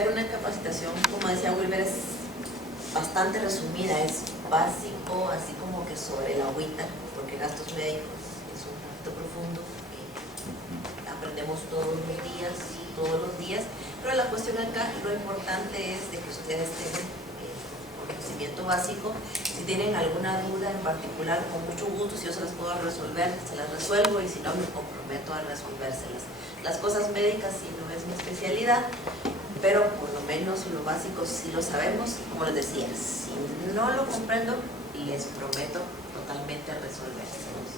hago una capacitación, como decía Wilber, es bastante resumida, es básico, así como que sobre la agüita, porque gastos médicos es un poquito profundo, aprendemos todos los días, pero la cuestión acá, lo importante es de que ustedes tengan conocimiento básico. Si tienen alguna duda en particular, con mucho gusto, si yo se las puedo resolver, se las resuelvo, y si no, me comprometo a resolvérselas. Las cosas médicas sí no es mi especialidad, pero por lo menos lo básico sí lo sabemos. Como les decía, si no lo comprendo, les prometo totalmente resolvérselos.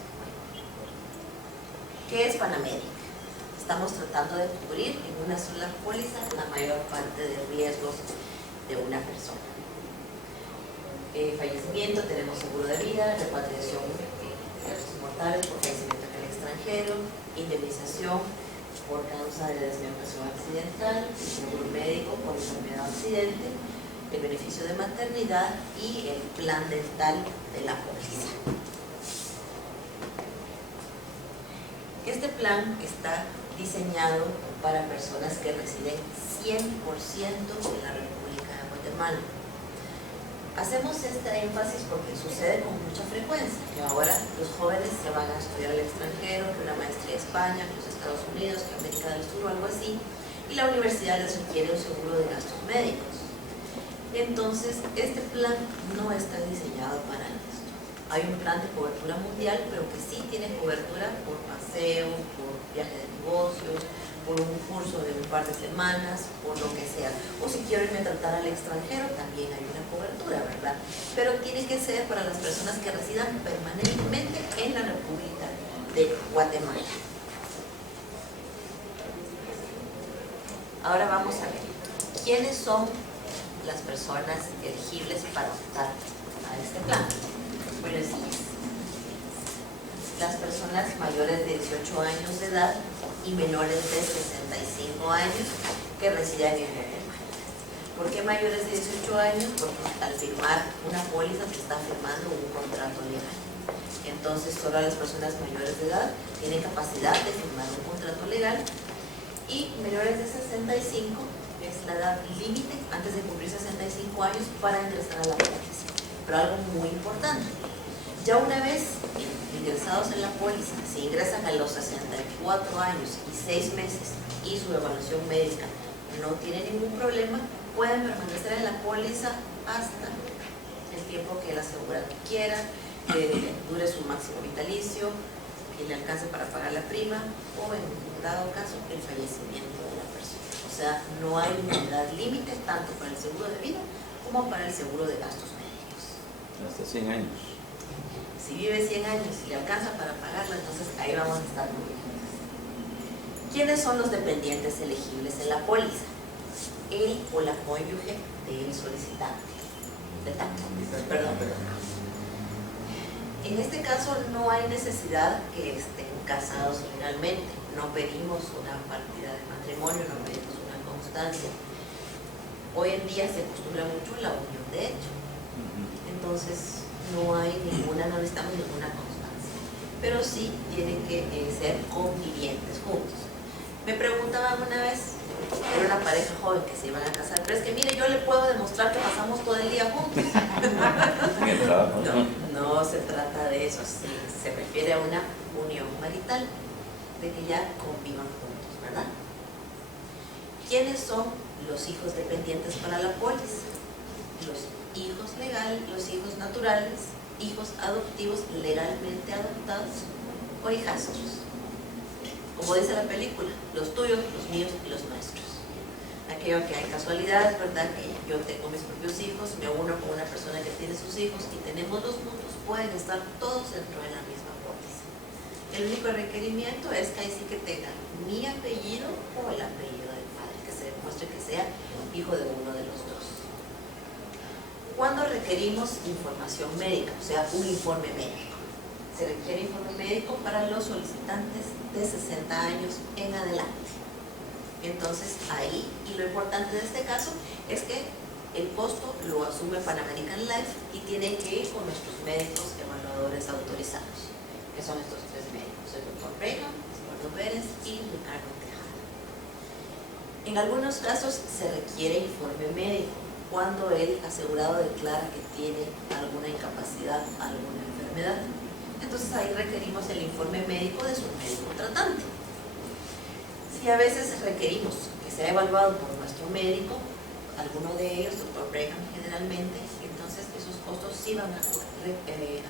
¿Qué es Panamérica? Estamos tratando de cubrir en una sola póliza la mayor parte de riesgos de una persona. Fallecimiento, tenemos seguro de vida, repatriación de restos mortales por fallecimiento en el extranjero, indemnización por causa de desmembración accidental, seguro médico por enfermedad o accidente, el beneficio de maternidad y el plan dental de la póliza. Este plan está diseñado para personas que residen 100% en la República de Guatemala. Hacemos este énfasis porque sucede con mucha frecuencia, que ahora los jóvenes se van a estudiar al extranjero, que una maestría a España, que los Estados Unidos, que América del Sur o algo así, y la universidad les requiere un seguro de gastos médicos. Entonces, este plan no está diseñado para esto. Hay un plan de cobertura mundial, pero que sí tiene cobertura por paseo, por viaje de negocios, por un curso de un par de semanas, por lo que sea. O si quiero irme a tratar al extranjero, también hay una cobertura, ¿verdad? Pero tiene que ser para las personas que residan permanentemente en la República de Guatemala. Ahora vamos a ver, ¿quiénes son las personas elegibles para optar a este plan? Bueno, sí, las personas mayores de 18 años de edad y menores de 65 años que residen en Guatemala. ¿Por qué mayores de 18 años? Porque al firmar una póliza se está firmando un contrato legal. Entonces, solo las personas mayores de edad tienen capacidad de firmar un contrato legal, y menores de 65 es la edad límite antes de cumplir 65 años para ingresar a la póliza. Pero algo muy importante, ya una vez ingresados en la póliza, si ingresan a los 64 años y 6 meses y su evaluación médica no tiene ningún problema, pueden permanecer en la póliza hasta el tiempo que el asegurado quiera, que dure su máximo vitalicio, que le alcance para pagar la prima, o en dado caso el fallecimiento de la persona. O sea, no hay una edad límite tanto para el seguro de vida como para el seguro de gastos médicos. Hasta 100 años. Si vive 100 años y le alcanza para pagarla, entonces ahí vamos a estar muy bien. ¿Quiénes son los dependientes elegibles en la póliza? El o la cónyuge del solicitante. En este caso no hay necesidad que estén casados legalmente. No pedimos una partida de matrimonio, no pedimos una constancia. Hoy en día se acostumbra mucho la unión de hecho. Entonces no necesitamos ninguna constancia. Pero sí tienen que ser convivientes juntos. Me preguntaban una vez, era una pareja joven que se iban a casar, pero es que mire, yo le puedo demostrar que pasamos todo el día juntos. No se trata de eso, sí, se refiere a una unión marital, de que ya convivan juntos, ¿verdad? ¿Quiénes son los hijos dependientes para la póliza? Los hijos legales, los hijos naturales, hijos adoptivos legalmente adoptados o hijastros. Como dice la película, los tuyos, los míos y los nuestros. Aquello que hay casualidades, ¿verdad? Que yo tengo mis propios hijos, me uno con una persona que tiene sus hijos y tenemos los juntos, pueden estar todos dentro de la misma póliza. El único requerimiento es que ahí sí que tengan mi apellido o el apellido del padre, que se demuestre que sea hijo de uno de los dos. ¿Cuándo requerimos información médica? O sea, un informe médico. Se requiere informe médico para los solicitantes de 60 años en adelante. Entonces ahí, y lo importante de este caso es que el costo lo asume Pan American Life y tiene que ir con nuestros médicos evaluadores autorizados, que son estos 3 médicos, el Dr. Reagan, Eduardo Pérez y Ricardo Tejada. En algunos casos se requiere informe médico cuando el asegurado declara que tiene alguna incapacidad, alguna enfermedad. Entonces ahí requerimos el informe médico de su médico tratante. Si a veces requerimos que sea evaluado por nuestro médico, alguno de ellos, doctor Brigham generalmente, entonces esos costos sí van a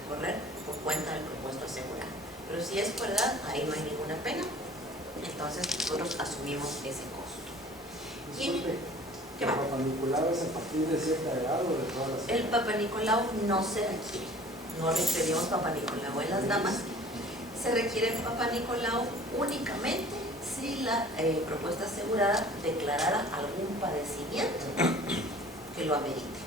correr por cuenta del propuesto asegurado. Pero si es por edad, ahí no hay ninguna pena, entonces nosotros asumimos ese costo. Disculpe, ¿Qué ¿el va? Papa Nicolau es a partir de cierta edad o de todas las edades? El Papa Nicolau no se requiere, no requerimos Papa Nicolau en las damas, se requiere el Papa Nicolau únicamente si la propuesta asegurada declarara algún padecimiento que lo amerite.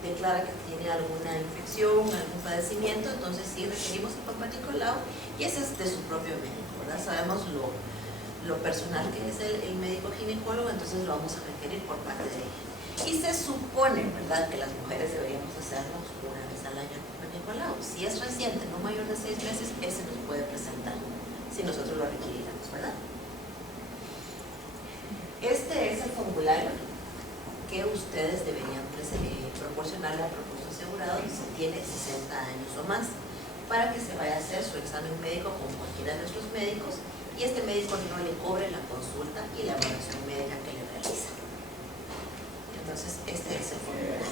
Declara que tiene alguna infección, algún padecimiento, entonces sí requerimos el Papa Nicolau y ese es de su propio médico, ¿verdad? Sabemos lo personal que es el médico ginecólogo, entonces lo vamos a requerir por parte de él. Y se supone, ¿verdad?, que las mujeres deberíamos hacernos una vez al año el Papa Nicolau. Si es reciente, no mayor de 6 meses, ese nos puede presentar, si nosotros lo requiriéramos, ¿verdad? Este es el formulario que ustedes deberían proporcionarle al propuesto asegurado si tiene 60 años o más, para que se vaya a hacer su examen médico con cualquiera de nuestros médicos y este médico no le cobre la consulta y la evaluación médica que le realiza. Entonces, este es el formulario.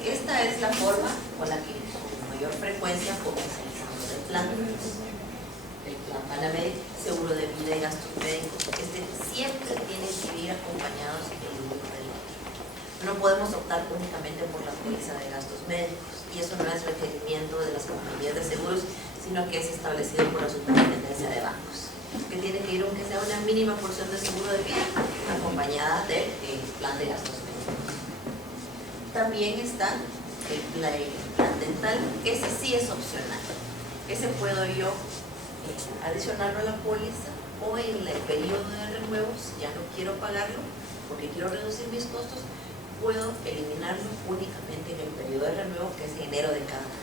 Esta es la forma con la que con mayor frecuencia comercializamos el plan. El plan Panamed, seguro de vida y gastos médicos, siempre tiene que ir acompañados del uno del otro. No podemos optar únicamente por la póliza de gastos médicos, y eso no es requerimiento de las compañías de seguros, sino que es establecido por la Superintendencia de Bancos, que tiene que ir, aunque sea una mínima porción de seguro de vida, acompañada del plan de gastos médicos. También está el plan dental, ese sí es opcional. Ese puedo yo adicionarlo a la póliza o en el periodo de renuevo, si ya no quiero pagarlo porque quiero reducir mis costos, puedo eliminarlo únicamente en el periodo de renuevo, que es enero de cada año.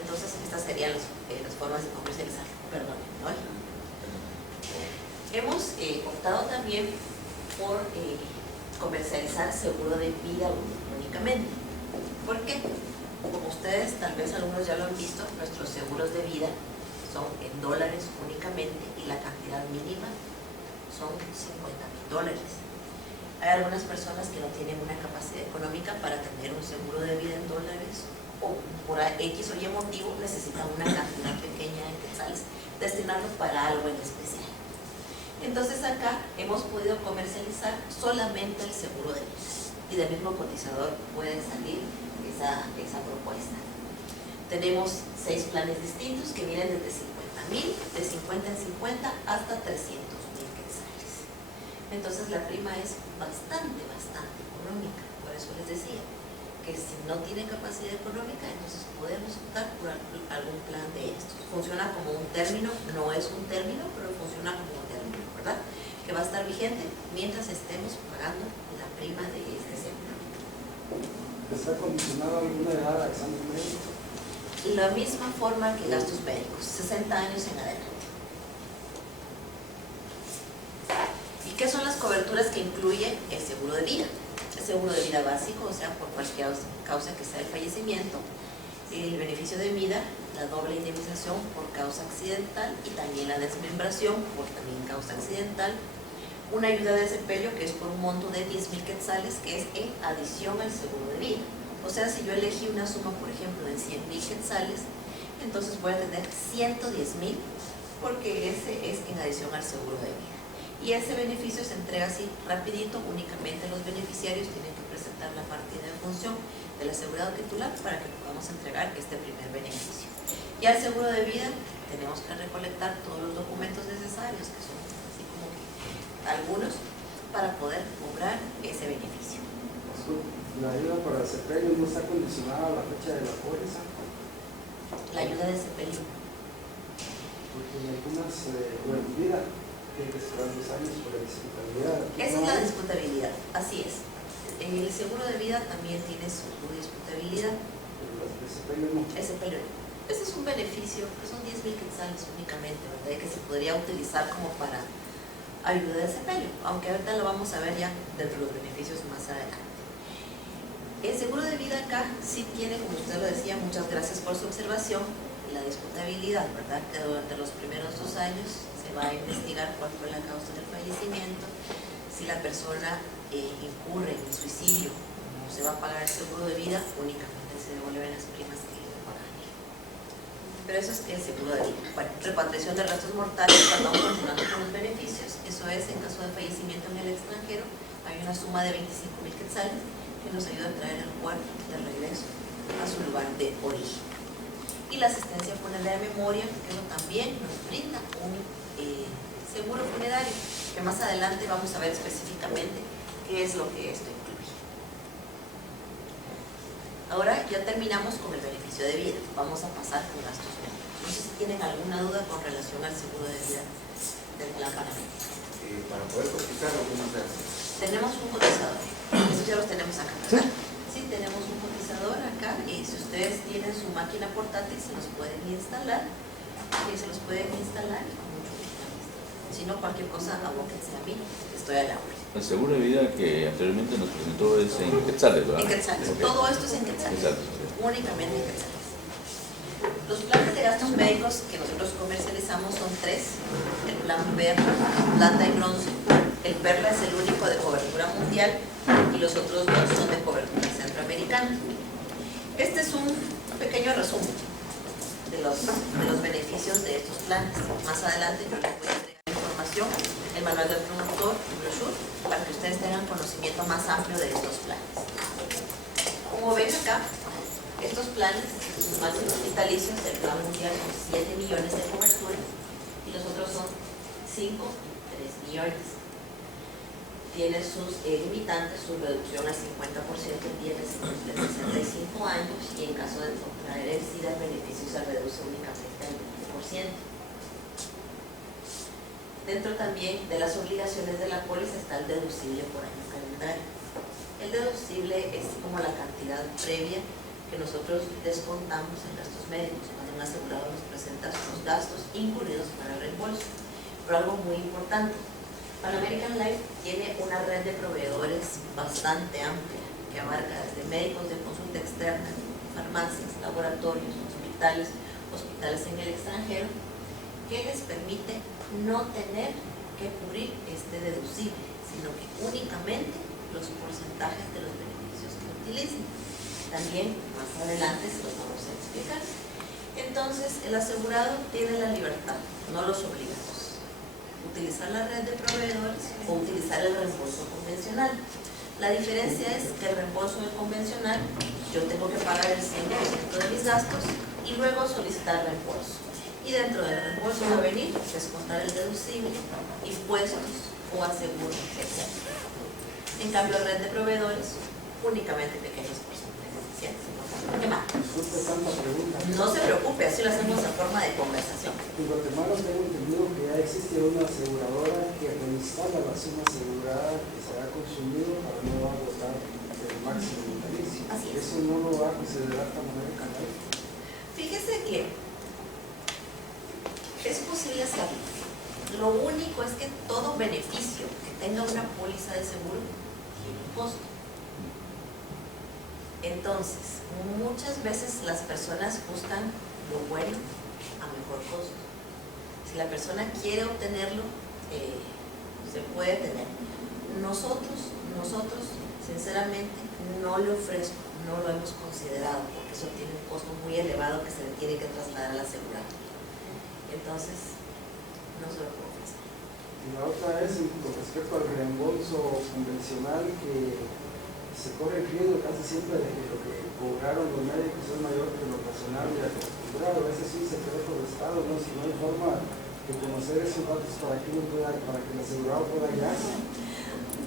Entonces estas serían las formas de comercializar. Perdón, ¿no? Hemos optado también por comercializar seguro de vida únicamente. ¿Por qué? Como ustedes, tal vez algunos ya lo han visto, nuestros seguros de vida son en dólares únicamente y la cantidad mínima son $50,000. Hay algunas personas que no tienen una capacidad económica para tener un seguro de vida en dólares o por X o Y motivo necesitan una cantidad pequeña de quetzales, destinarlo para algo en especial. Entonces acá hemos podido comercializar solamente el seguro de vida y del mismo cotizador puede salir esa propuesta. Tenemos 6 planes distintos que vienen desde 50,000, de 50 en 50 hasta 300,000 quetzales. Entonces la prima es bastante económica. Por eso les decía que si no tienen capacidad económica, entonces podemos optar por algún plan de estos. Funciona como un término, no es un término, pero funciona como un término, ¿verdad? Que va a estar vigente mientras estemos pagando la prima de este seguro. ¿Está condicionado a alguna edad a examen médico? La misma forma que gastos médicos, 60 años en adelante. ¿Y qué son las coberturas que incluye el seguro de vida? El seguro de vida básico, o sea, por cualquier causa que sea el fallecimiento, el beneficio de vida, la doble indemnización por causa accidental y también la desmembración por también causa accidental, una ayuda de sepelio que es por un monto de 10,000 quetzales, que es en adición al seguro de vida. O sea, si yo elegí una suma, por ejemplo, de 100,000 quetzales, entonces voy a tener 110,000 porque ese es en adición al seguro de vida. Y ese beneficio se entrega así rapidito, únicamente los beneficiarios tienen que presentar la partida de función del asegurado titular para que podamos entregar este primer beneficio. Y al seguro de vida tenemos que recolectar todos los documentos necesarios, que son así como que algunos, para poder cobrar ese beneficio. ¿La ayuda para el sepelio no está condicionada a la fecha de la póliza? La ayuda de sepelio. Porque en algunas vida tiene que esperar 2 años por la disputabilidad. Esa es la disputabilidad, así es. El seguro de vida también tiene su disputabilidad. Pero el sepelio no. El sepelio no. Este es un beneficio que son 10,000 quetzales únicamente, ¿verdad? Y que se podría utilizar como para ayuda de sepelio, aunque ahorita lo vamos a ver ya dentro de los beneficios más adelante. El seguro de vida acá sí tiene, como usted lo decía, muchas gracias por su observación, la disputabilidad, ¿verdad? Que durante los primeros 2 años se va a investigar cuál fue la causa del fallecimiento, si la persona incurre en suicidio, no se va a pagar el seguro de vida, únicamente se devuelven las primas que iba a pagar. Pero eso es el seguro de vida. Bueno, repatriación de restos mortales, perdón, continuando con los beneficios, eso es en caso de fallecimiento en el extranjero, hay una suma de 25,000 quetzales que nos ayuda a traer el cuerpo de regreso a su lugar de origen. Y la asistencia funeraria de memoria, que eso también nos brinda un seguro funerario, que más adelante vamos a ver específicamente qué es lo que esto incluye. Ahora ya terminamos con el beneficio de vida, vamos a pasar con gastos médicos. No sé si tienen alguna duda con relación al seguro de vida del Plan Panamericano. Para poder cotizar algunos de esos. Tenemos un cotizador, esos ya los tenemos acá, ¿verdad? Sí, tenemos un cotizador acá y si ustedes tienen su máquina portátil se los pueden instalar y se los pueden instalar y con mucho gusto. Si no, cualquier cosa, abóquense a mí, estoy a la orden. El seguro de vida que anteriormente nos presentó es en quetzales, ¿verdad? En quetzales, Okay. todo esto es en quetzales, únicamente en quetzales. Los planes de gastos médicos que nosotros comercializamos son 3, el plan Perla, plata y bronce. El Perla es el único de cobertura mundial y los otros 2 son de cobertura centroamericana. Este es un pequeño resumen de los beneficios de estos planes. Más adelante yo les voy a entregar información, el manual del promotor, el brochure, para que ustedes tengan conocimiento más amplio de estos planes. Como ven acá, estos planes, sus máximos vitalicios, el plan mundial son 7 millones de cobertura y los otros son 5 y 3 millones. Tiene sus limitantes, su reducción al 50% el día que se cumplen 65 años y en caso de contraer el SIDA el beneficio se reduce únicamente al 20%. Dentro también de las obligaciones de la póliza está el deducible por año calendario. El deducible es como la cantidad previa que nosotros descontamos en gastos médicos cuando un asegurado nos presenta sus gastos incurridos para el reembolso. Pero algo muy importante, Pan-American Life tiene una red de proveedores bastante amplia que abarca desde médicos de consulta externa, farmacias, laboratorios, hospitales en el extranjero, que les permite no tener que cubrir este deducible, sino que únicamente los porcentajes de los beneficios que utilicen. También más adelante se los vamos a explicar. Entonces el asegurado tiene la libertad, no los obligados, utilizar la red de proveedores o utilizar el reembolso convencional. La diferencia es que el reembolso del convencional yo tengo que pagar el 100% de mis gastos y luego solicitar reembolso. Y dentro del reembolso va a venir descontar el deducible, impuestos o aseguros, etc. En cambio, red de proveedores, únicamente pequeños porcentajes. ¿Qué más? Disculpe tanta pregunta. No se preocupe, así lo hacemos en forma de conversación. En Guatemala tengo entendido que ya existe una aseguradora que reinstala la suma asegurada que se ha consumido para no agotar el máximo vitalicio. Así es. ¿Eso no lo va a considerar Pan-American Life? Fíjese que es posible hacerlo. Lo único es que todo beneficio que tenga una póliza de seguro tiene un costo. Entonces, muchas veces las personas buscan lo bueno a mejor costo. Si la persona quiere obtenerlo, se puede tener. Nosotros, sinceramente, no le ofrezco, no lo hemos considerado, porque eso tiene un costo muy elevado que se le tiene que trasladar al asegurado. Entonces, no se lo puedo ofrecer. Y la otra es con respecto al reembolso convencional, que se corre el riesgo casi siempre de que lo que cobraron los médicos es mayor que lo razonable y acostumbrado. Ese es un secreto de Estado, ¿no? Si no hay forma de conocer esos datos para que el asegurado pueda guiarse.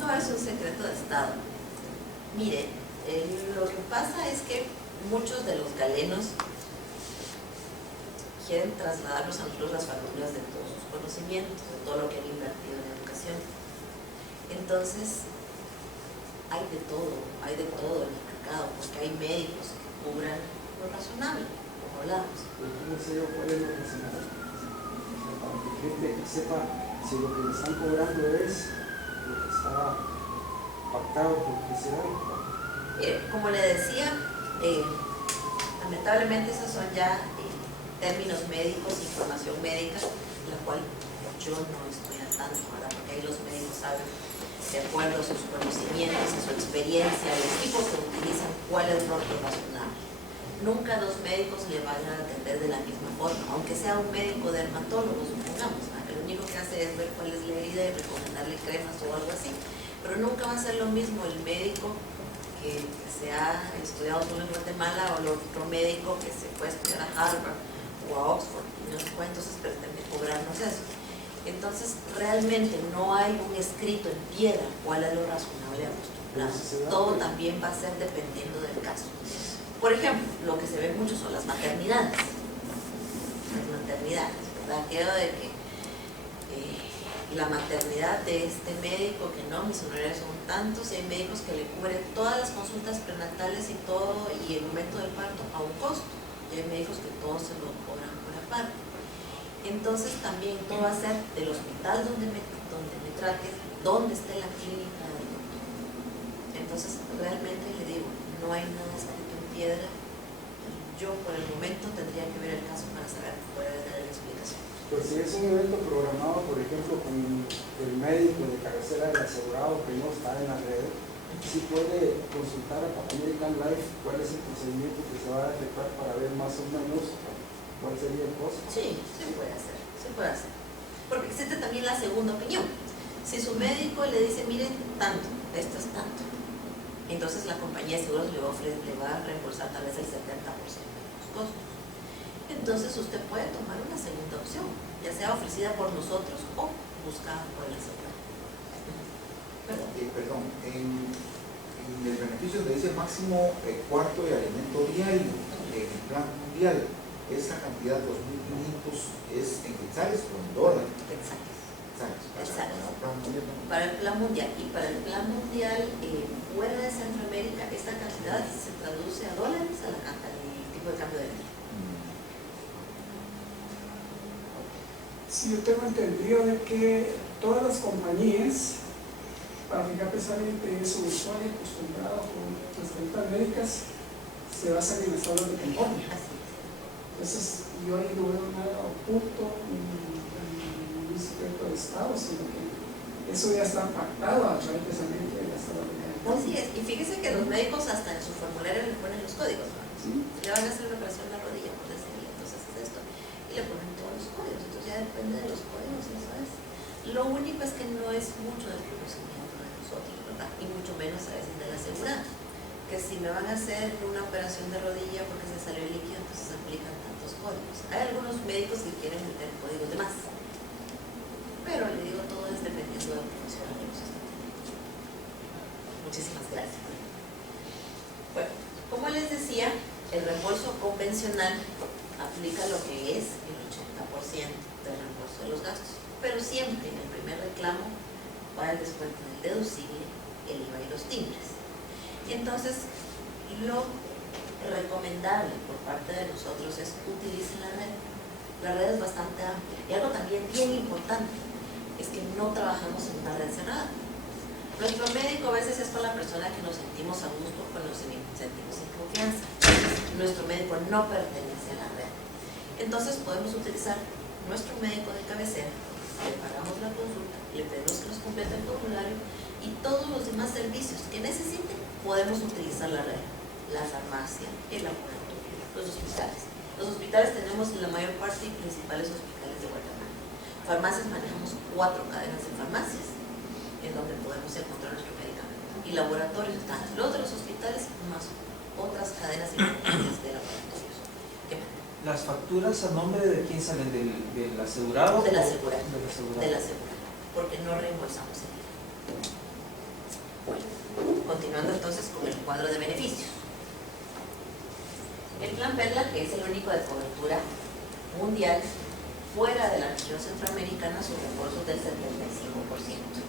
No es un secreto de Estado. Mire, lo que pasa es que muchos de los galenos quieren trasladarnos a nosotros las facturas de todos sus conocimientos, de todo lo que han invertido en educación. Entonces, hay de todo en el mercado, porque hay médicos que cubran lo razonable, como hablábamos. ¿Cómo sé yo cuál es lo racional? Para que el cliente sepa si lo que le están cobrando es lo que está pactado por publicidad. Como le decía, lamentablemente esos son ya términos médicos, información médica, la cual yo no estoy al tanto, ¿verdad? Porque ahí los médicos saben, de acuerdo a sus conocimientos, a su experiencia, el equipo que utilizan, cuál es lo razonable. Nunca dos médicos le van a atender de la misma forma, aunque sea un médico dermatólogo, supongamos, ¿verdad? Que lo único que hace es ver cuál es la herida y recomendarle cremas o algo así. Pero nunca va a ser lo mismo el médico que se ha estudiado solo en Guatemala o el otro médico que se puede estudiar a Harvard o a Oxford y no sé cuántos pretende cobrarnos eso. Entonces realmente no hay un escrito en piedra cuál es lo razonable a nuestro plan. Todo también va a ser dependiendo del caso. Por ejemplo, lo que se ve mucho son las maternidades. Las maternidades, ¿verdad? Aquello de que la maternidad de este médico, que no, mis honorarios son tantos, y hay médicos que le cubren todas las consultas prenatales y todo, y el momento del parto a un costo, y hay médicos que todo se lo cobran por aparte. Entonces también todo va a ser del hospital donde me trate, dónde esté la clínica del doctor. Entonces realmente le digo, no hay nada escrito en piedra. Yo por el momento tendría que ver el caso para saber cuál es la explicación. Pues si es un evento programado, por ejemplo, con el médico de cabecera del asegurado que no está en la red, sí puede consultar a American Life cuál es el procedimiento que se va a efectuar para ver más o menos cuál sería el costo. Sí, se puede hacer, se puede hacer. Porque existe también la segunda opinión. Si su médico le dice, miren, tanto, esto es tanto, entonces la compañía de seguros le va a reembolsar tal vez el 70% de los costos. Entonces usted puede tomar una segunda opción, ya sea ofrecida por nosotros o buscada por el asegurado. Perdón, en el beneficio donde dice máximo cuarto de alimento diario en el plan mundial, esa cantidad 2.500 es en quetzales o en dólares. Exacto. Exacto. Para el plan mundial. Y para el plan mundial fuera de Centroamérica, esta cantidad se traduce a dólares al tipo de cambio del día. Sí, yo tengo entendido de que todas las compañías, para fijar precisamente su usuario acostumbrado con las tarjetas médicas, se basan en las tablas de California. Entonces, yo ahí no veo nada oculto ni secreto de Estado, sino que eso ya está pactado a través precisamente de las tablas de California. Así es, y fíjese que los médicos hasta en su formulario le ponen los códigos, ¿no? ¿Sí? Le van a hacer una operación en la rodilla, por decirle, entonces es esto, y le ponen todos los códigos, entonces ya depende de los códigos, ¿sabes? Lo único es que no es mucho del conocimiento de nosotros, ¿verdad? Y mucho menos a veces del asegurado, que si me van a hacer una operación de rodilla porque se salió el líquido, entonces aplican tantos códigos. Hay algunos médicos que quieren meter códigos de más, pero le digo, todo es dependiendo del profesional que nos está teniendo. Muchísimas gracias. Bueno, como les decía, el reembolso convencional aplica lo que es el 80% del reembolso de los gastos, pero siempre en el primer reclamo va el descuento del deducible, el IVA y los timbres. Entonces, lo recomendable por parte de nosotros es utilicen la red. La red es bastante amplia. Y algo también bien importante es que no trabajamos en una red cerrada. Nuestro médico a veces es con la persona que nos sentimos a gusto, con los que nos sentimos en confianza. Nuestro médico no pertenece a la red. Entonces podemos utilizar nuestro médico de cabecera, le pagamos la consulta, le pedimos que nos complete el formulario y todos los demás servicios que necesiten, podemos utilizar la red. La farmacia, el laboratorio, los hospitales. Los hospitales tenemos la mayor parte y principales hospitales de Guatemala. Farmacias, manejamos 4 cadenas de farmacias en donde podemos encontrar nuestro medicamento. Y laboratorios están los de los hospitales más otras cadenas importantes de laboratorios. ¿Qué más? ¿Las facturas a nombre de quién salen? ¿Del asegurado? Del asegurado. Del asegurado. Porque no reembolsamos el IVA. Bueno, continuando entonces con el cuadro de beneficios. El plan Perla, que es el único de cobertura mundial, fuera de la región centroamericana, su reembolso es del 75%.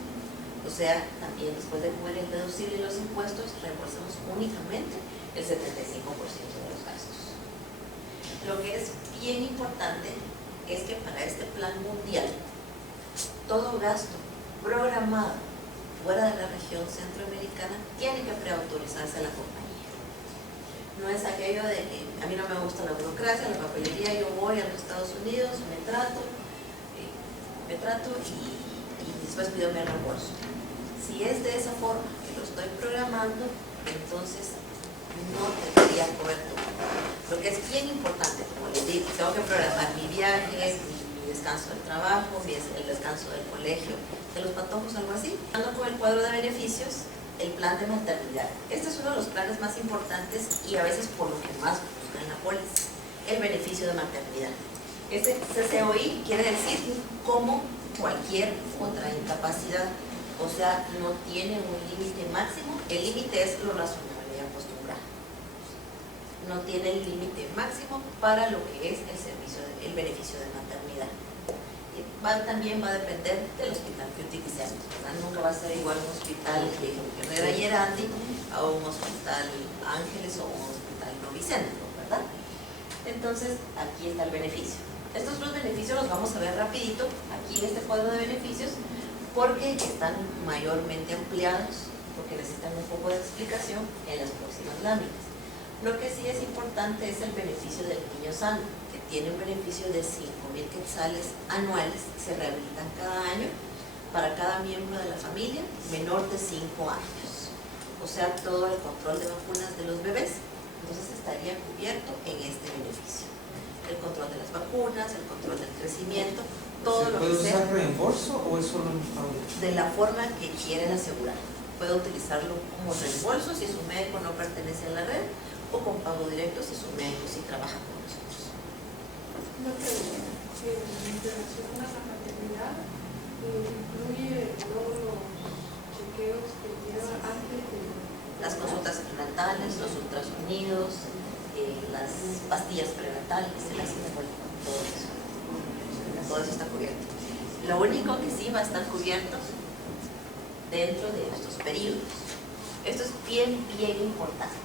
O sea, también después de cubrir el deducible y los impuestos, reembolsamos únicamente el 75% de los gastos. Lo que es bien importante es que para este plan mundial, todo gasto programado fuera de la región centroamericana tiene que preautorizarse a la compañía. No es aquello de que a mí no me gusta la burocracia, la papelería, yo voy a los Estados Unidos, me trato y después pido mi reembolso. Si es de esa forma que lo estoy programando, entonces no tendría cobertura. Lo que es bien importante, como les digo, tengo que programar mi viaje, mi descanso del trabajo, el descanso del colegio, de los patojos, algo así. Ando con el cuadro de beneficios, el plan de maternidad. Este es uno de los planes más importantes y a veces por lo que más buscan la póliza, el beneficio de maternidad. Este CCOI quiere decir como cualquier otra incapacidad, o sea, no tiene un límite máximo, el límite es lo razonable y acostumbrado. No tiene el límite máximo para lo que es el beneficio de maternidad. También va a depender del hospital que utilicemos, ¿verdad? Nunca va a ser igual un hospital Herrera Gerandi a un hospital Ángeles o un hospital Novicentro, ¿verdad? Entonces, aquí está el beneficio. Estos dos beneficios los vamos a ver rapidito aquí en este cuadro de beneficios porque están mayormente ampliados, porque necesitan un poco de explicación en las próximas láminas. Lo que sí es importante es el beneficio del niño sano, que tiene un beneficio de 5,000 quetzales anuales, se rehabilitan cada año para cada miembro de la familia menor de 5 años. O sea, todo el control de vacunas de los bebés, entonces estaría cubierto en este beneficio. El control de las vacunas, el control del crecimiento, todo lo que sea. ¿Puede usar reembolso o es solo un pago? De la forma que quieren asegurar. Puede utilizarlo como reembolso si su médico no pertenece a la red o con pago directo si su médico sí trabaja con nosotros. Una pregunta, en relación a la maternidad, ¿incluye todos los chequeos que lleva antes de las consultas prenatales, los ultrasonidos, las pastillas prenatales, el ácido fólico, todo eso está cubierto. Lo único que sí va a estar cubierto dentro de estos periodos. Esto es bien importante.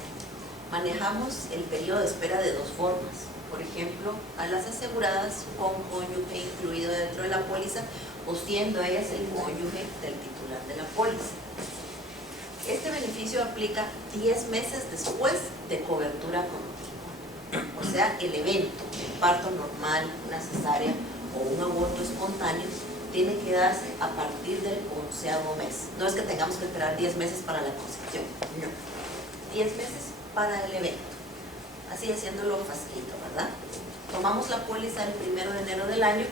Manejamos el periodo de espera de dos formas. Por ejemplo, a las aseguradas con cónyuge incluido dentro de la póliza o siendo ellas el cónyuge del titular de la póliza. Este beneficio aplica 10 meses después de cobertura continua. O sea, el evento, el parto normal, una cesárea o un aborto espontáneo, tiene que darse a partir del 11º mes. No es que tengamos que esperar 10 meses para la concepción, no. 10 meses para el evento. Así haciéndolo facilito, ¿verdad? Tomamos la póliza el 1 de enero del año,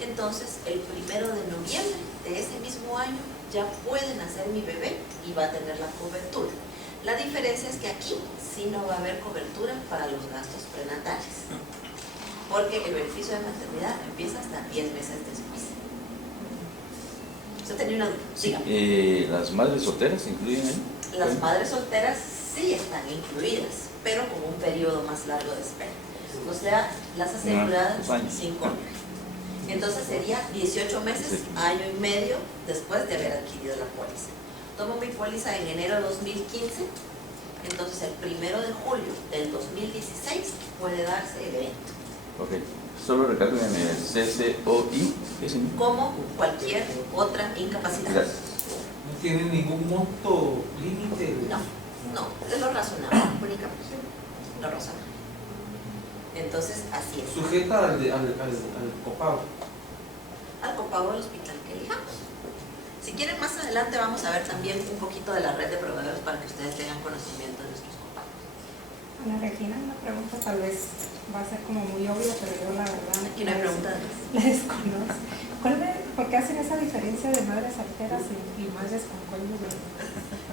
entonces el 1 de noviembre de ese mismo año ya puede nacer mi bebé y va a tener la cobertura. La diferencia es que aquí sí no va a haber cobertura para los gastos prenatales, porque el beneficio de maternidad empieza hasta 10 meses después. ¿Usted tenía una duda? Sí. ¿Las madres solteras se incluyen ahí? Las madres solteras sí están incluidas, pero con un periodo más largo de espera. O sea, las aseguradas 5 años. Entonces sería 18 meses, año y medio después de haber adquirido la póliza. Tomo mi póliza en enero de 2015, entonces el 1 de julio del 2016 puede darse el evento. Ok, solo recálquenme el CCOI. Como cualquier otra incapacidad. Gracias. ¿No tiene ningún monto límite? No, es lo razonable, únicamente. Lo razonable. Entonces, así es. Sujeta al copago. Al copago del hospital que elijamos. Si quieren, más adelante vamos a ver también un poquito de la red de proveedores para que ustedes tengan conocimiento de nuestros copagos. Ana Regina, una pregunta tal vez va a ser como muy obvia, pero yo la verdad Aquí no hay preguntas. la desconozco. ¿Por qué hacen esa diferencia de madres solteras y madres con cónyuge?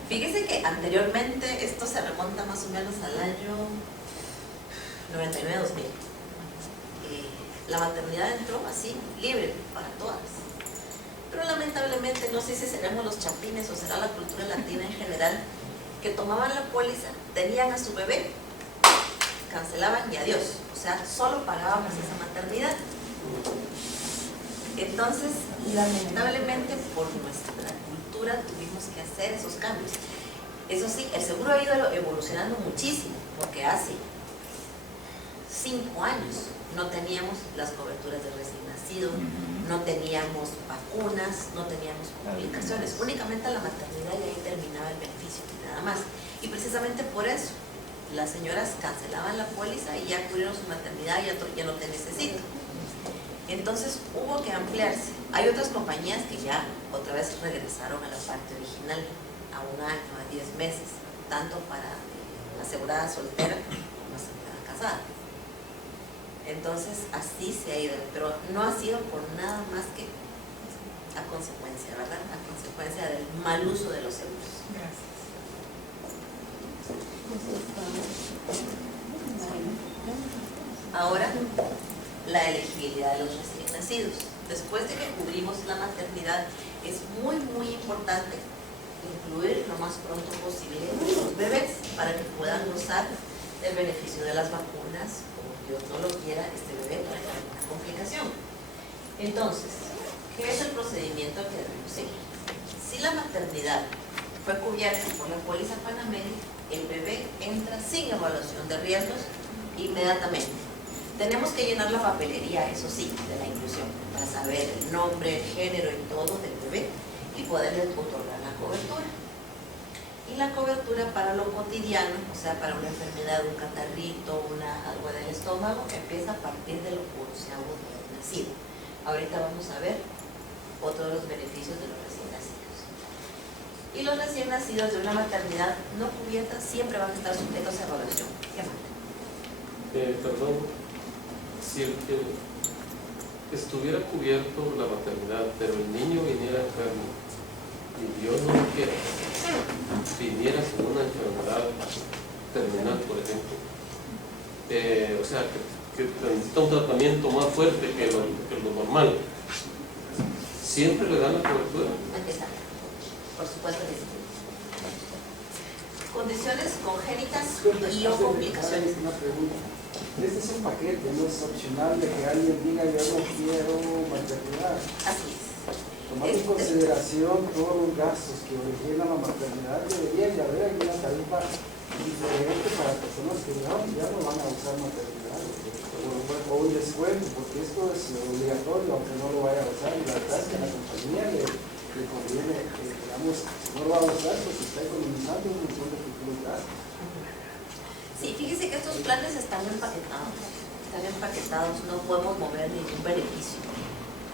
Fíjese que anteriormente esto se remonta más o menos al año 99-2000. La maternidad entró así, libre para todas. Pero lamentablemente, no sé si seremos los chapines o será la cultura latina en general, que tomaban la póliza, tenían a su bebé, cancelaban y adiós. O sea, solo pagábamos esa maternidad. Entonces, lamentablemente, por nuestra cultura tuvimos que hacer esos cambios. Eso sí, el seguro ha ido evolucionando muchísimo, porque hace 5 años no teníamos las coberturas de recién nacido, no teníamos vacunas, no teníamos complicaciones, únicamente la maternidad y ahí terminaba el beneficio, nada más. Y precisamente por eso las señoras cancelaban la póliza y ya cubrieron su maternidad y ya no te necesito. Entonces hubo que ampliarse. Hay otras compañías que ya otra vez regresaron a la parte original, a 1 año, a 10 meses, tanto para asegurada soltera como asegurada casada. Entonces así se ha ido, pero no ha sido por nada más que a consecuencia, ¿verdad? A consecuencia del mal uso de los seguros. Gracias. Ahora, la elegibilidad de los recién nacidos. Después de que cubrimos la maternidad, es muy importante incluir lo más pronto posible los bebés para que puedan gozar del beneficio de las vacunas, o Dios no lo quiera, este bebé trae alguna complicación. Entonces, ¿qué es el procedimiento que debemos seguir? Si la maternidad fue cubierta por la póliza Panamedia, el bebé entra sin evaluación de riesgos inmediatamente. Tenemos que llenar la papelería, eso sí, de la inclusión, para saber el nombre, el género y todo del bebé y poderle otorgar la cobertura. Y la cobertura para lo cotidiano, o sea, para una enfermedad, un catarrito, algo del estómago, empieza a partir del 11º día de nacido. Ahorita vamos a ver otro de los beneficios de los recién nacidos. Y los recién nacidos de una maternidad no cubierta siempre van a estar sujetos a evaluación. ¿Qué más? Perdón, si estuviera cubierto la maternidad, pero el niño viniera enfermo y Dios no lo quiera, viniera con una enfermedad terminal, por ejemplo, o sea, que necesita un tratamiento más fuerte que lo normal, ¿siempre le dan la cobertura? Aquí está. Por supuesto que sí. Condiciones congénitas y o complicaciones. Una pregunta. Este es un paquete, no es opcional de que alguien diga yo no quiero maternidad. Así es. Tomando en consideración todos los gastos que originan la maternidad, debería de haber alguna tarifa diferente para personas que ya no van a usar maternidad o un descuento, porque esto es obligatorio aunque no lo vaya a usar, y la verdad es que a la compañía le conviene, digamos, si no lo va a usar, pues está economizando un montón de futuros gastos. Sí, fíjese que estos planes están empaquetados, no podemos mover ningún beneficio.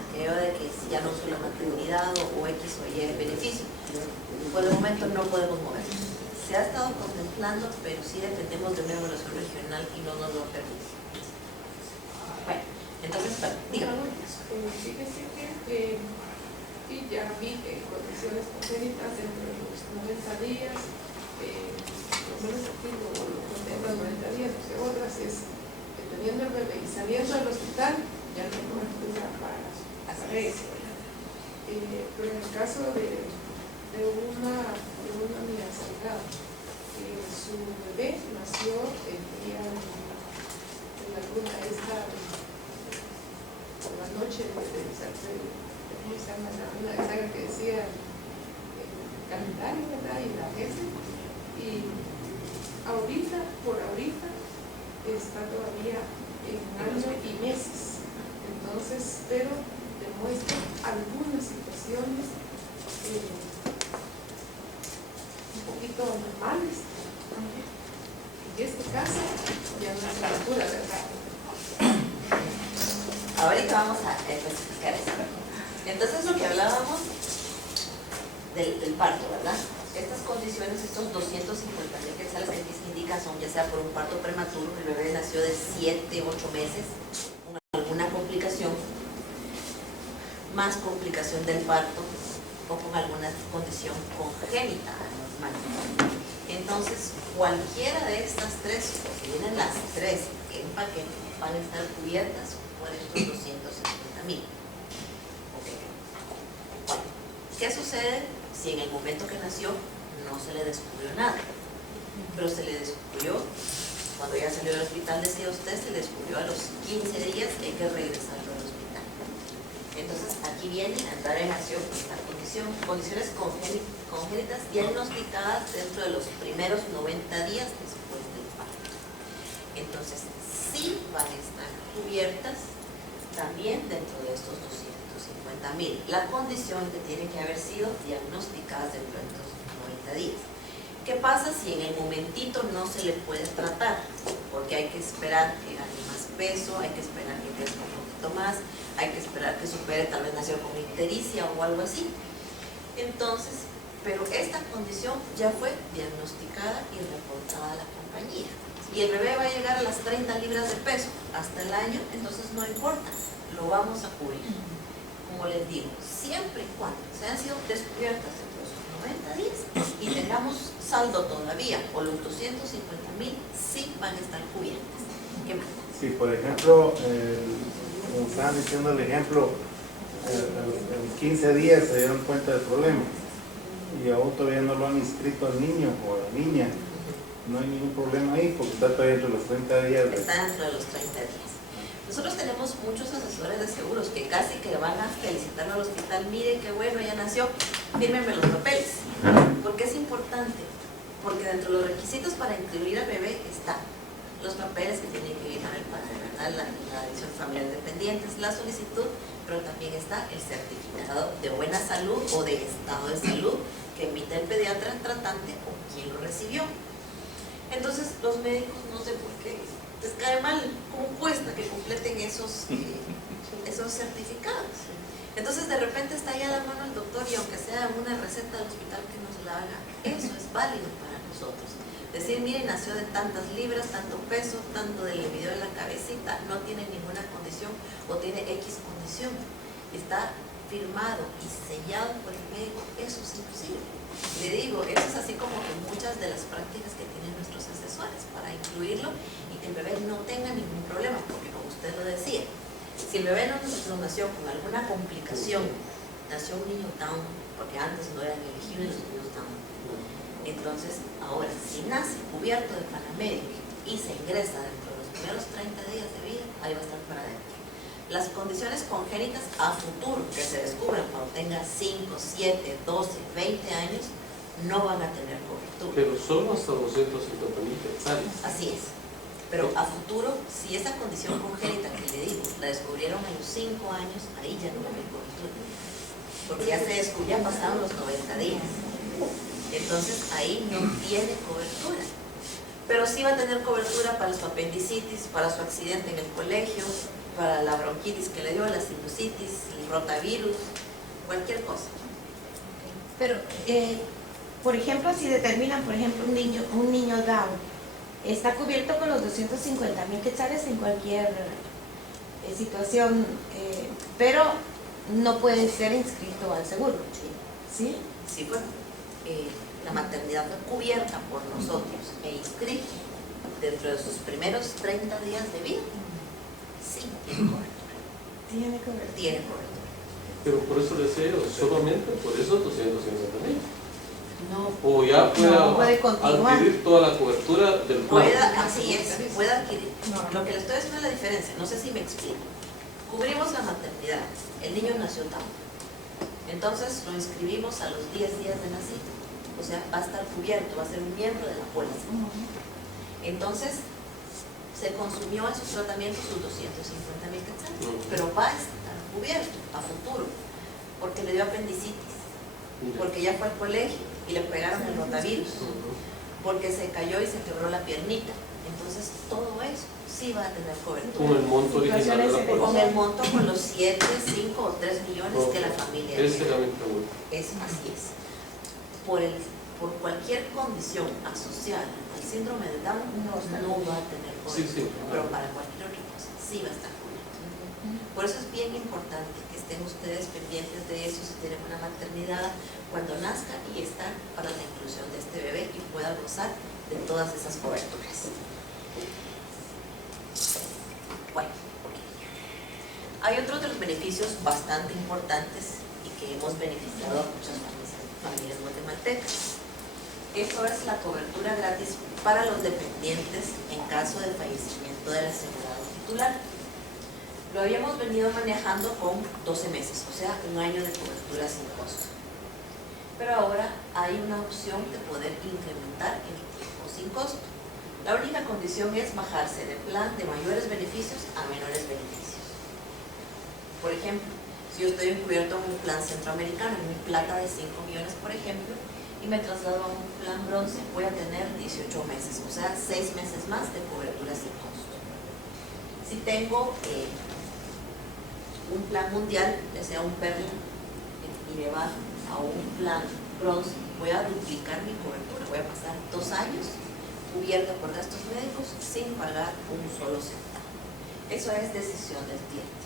Aquello de que si ya no uso la maternidad o X o Y beneficio, por el momento no podemos mover. Se ha estado contemplando, pero sí dependemos de una evaluación regional y no nos lo permite. Bueno, entonces, dígame. Fíjese que y ya vi que condiciones congénitas dentro de los 90 días, por lo menos aquí lo contemplan 90 días, no sé, otras es que teniendo el bebé y saliendo del hospital, ya no hay cobertura para eso. Pero en el caso de una niña salgada, su bebé nació el día de la luna esta, por la noche ¿cómo se llama? Una saga que decía el calendario, ¿verdad? Y la jefe. Y ahorita, por ahorita, está todavía en año y meses. Entonces, pero demuestra algunas situaciones un poquito normales. En este caso, ya no es cobertura, ¿verdad? Ahorita vamos a especificar eso. Entonces, lo que hablábamos del parto, ¿verdad? Estas condiciones, estos 250,000 quetzales que aquí se indica son ya sea por un parto prematuro, el bebé nació de 7, 8 meses, con alguna complicación, más complicación del parto o con alguna condición congénita anormal. Entonces, cualquiera de estas tres, o si vienen las tres en paquete, van a estar cubiertas por estos 250,000. ¿Qué sucede si en el momento que nació no se le descubrió nada? Pero se le descubrió, cuando ya salió del hospital, decía usted, se le descubrió a los 15 días que hay que regresarlo al hospital. Entonces aquí viene a entrar en acción esta condición, condiciones congénitas diagnosticadas dentro de los primeros 90 días después del parto. Entonces, si sí van a estar cubiertas también dentro de estos 250,000. La condición es que tienen que haber sido diagnosticadas dentro de estos 90 días. ¿Qué pasa si en el momentito no se le puede tratar? Porque hay que esperar que gane más peso, hay que esperar que crezca un poquito más, hay que esperar que supere, tal vez nació con ictericia o algo así. Entonces, pero esta condición ya fue diagnosticada y reportada a la compañía. Y el bebé va a llegar a las 30 libras de peso hasta el año, entonces no importa, lo vamos a cubrir. Como les digo, siempre y cuando se han sido descubiertas dentro de esos 90 días y tengamos saldo todavía, o los 250,000 sí van a estar cubiertas. ¿Qué más? Si por ejemplo, como estaban diciendo el ejemplo, en 15 días se dieron cuenta del problema y aún todavía no lo han inscrito al niño o a la niña, no hay ningún problema ahí porque está todavía entre los 30 días. Está dentro de los 30 días. Nosotros tenemos muchos asesores de seguros que casi que van a felicitarlo al hospital. Mire qué bueno, ya nació, fírmenme los papeles. Porque es importante, porque dentro de los requisitos para incluir al bebé está los papeles que tiene que llenar el padre, ¿verdad? La adición familiar dependientes, la solicitud, pero también está el certificado de buena salud o de estado de salud que emite el pediatra tratante o quien lo recibió. Entonces los médicos, no sé por qué, les cae mal, cómo cuesta que completen esos certificados. Entonces de repente está ahí a la mano el doctor y aunque sea una receta del hospital que nos la haga, eso es válido para nosotros. Decir, mire, nació de tantas libras, tanto peso, tanto del video en la cabecita, no tiene ninguna condición o tiene X condición. Está firmado y sellado por el médico, eso es imposible. Le digo, eso es así como que muchas de las prácticas que tienen nuestros asesores para incluirlo y que el bebé no tenga ningún problema, porque como usted lo decía, si el bebé no nació con alguna complicación, nació un niño Down, porque antes no eran elegibles los niños Down. Entonces, ahora, si nace cubierto de paramédico y se ingresa dentro de los primeros 30 días de vida, ahí va a estar para adentro. Las condiciones congénitas a futuro que se descubran cuando tenga 5, 7, 12, 20 años, no van a tener cobertura. Pero solo hasta 250,000 quetzales. Así es. Pero a futuro, si esa condición congénita que le digo, la descubrieron a los 5 años, ahí ya no va a haber cobertura. Porque ya se descubrió, ya pasaron los 90 días. Entonces ahí no tiene cobertura. Pero sí va a tener cobertura para su apendicitis, para su accidente en el colegio, para la bronquitis que le dio, la sinusitis, el rotavirus, cualquier cosa. Pero, por ejemplo, si determinan, por ejemplo, un niño Down, está cubierto con los 250,000 quetzales en cualquier situación, pero no puede ser inscrito al seguro. ¿Sí? Sí, bueno, la maternidad fue cubierta por nosotros e inscrita dentro de sus primeros 30 días de vida. Sí, tiene cobertura. Tiene cobertura. Tiene cobertura. Pero por eso le decía yo, solamente por esos 250,000. No. O ya puede continuar. adquirir toda la cobertura del plan. Así es, puede adquirir. Lo que le estoy diciendo es la diferencia, no sé si me explico. Cubrimos la maternidad, el niño nació Down. Entonces lo inscribimos a los 10 días de nacido. O sea, va a estar cubierto, va a ser un miembro de la póliza. Entonces, se consumió en sus tratamientos sus 250,000 quetzales, pero va a estar cubierto a futuro, porque le dio apendicitis, porque ya fue al colegio y le pegaron el rotavirus, porque se cayó y se quebró la piernita. Entonces, todo eso sí va a tener cobertura. Con el monto original de la póliza. Con el monto, con los 7, 5 o 3 millones que la familia Esa tiene. era mi pregunta. Así es. Por cualquier condición asociada al síndrome de Down, no va a tener cobertura, pero para cualquier otra cosa sí va a estar cubierto. Por eso es bien importante que estén ustedes pendientes de eso, si tienen una maternidad, cuando nazca y estar para la inclusión de este bebé y pueda gozar de todas esas coberturas. Bueno, hay otros de los beneficios bastante importantes y que hemos beneficiado a muchas familias guatemaltecas. Esto es la cobertura gratis para los dependientes en caso de fallecimiento del asegurado titular. Lo habíamos venido manejando con 12 meses, o sea, un año de cobertura sin costo. Pero ahora hay una opción de poder incrementar el tiempo sin costo. La única condición es bajarse de plan de mayores beneficios a menores beneficios. Por ejemplo, si yo estoy incubierto en un plan centroamericano, en mi plata de 5 millones, por ejemplo, y me traslado a un plan bronce, voy a tener 18 meses, o sea, 6 meses más de cobertura sin costo. Si tengo un plan mundial, ya sea un perla, y me bajo a un plan bronce, voy a duplicar mi cobertura, voy a pasar 2 años cubierta por gastos médicos sin pagar un solo centavo. Eso es decisión del cliente.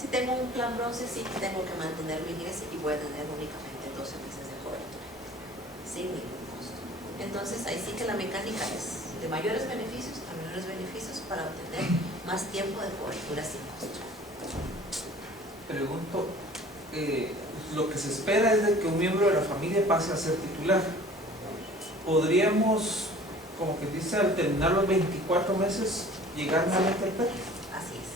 Si tengo un plan bronce, sí tengo que mantener mi ingreso y voy a tener únicamente 12 meses de cobertura, sin ningún costo. Entonces, ahí sí que la mecánica es de mayores beneficios a menores beneficios para obtener más tiempo de cobertura sin costo. Pregunto, lo que se espera es de que un miembro de la familia pase a ser titular. ¿Podríamos, como que dice, al terminar los 24 meses, llegar nuevamente al PER? Así es,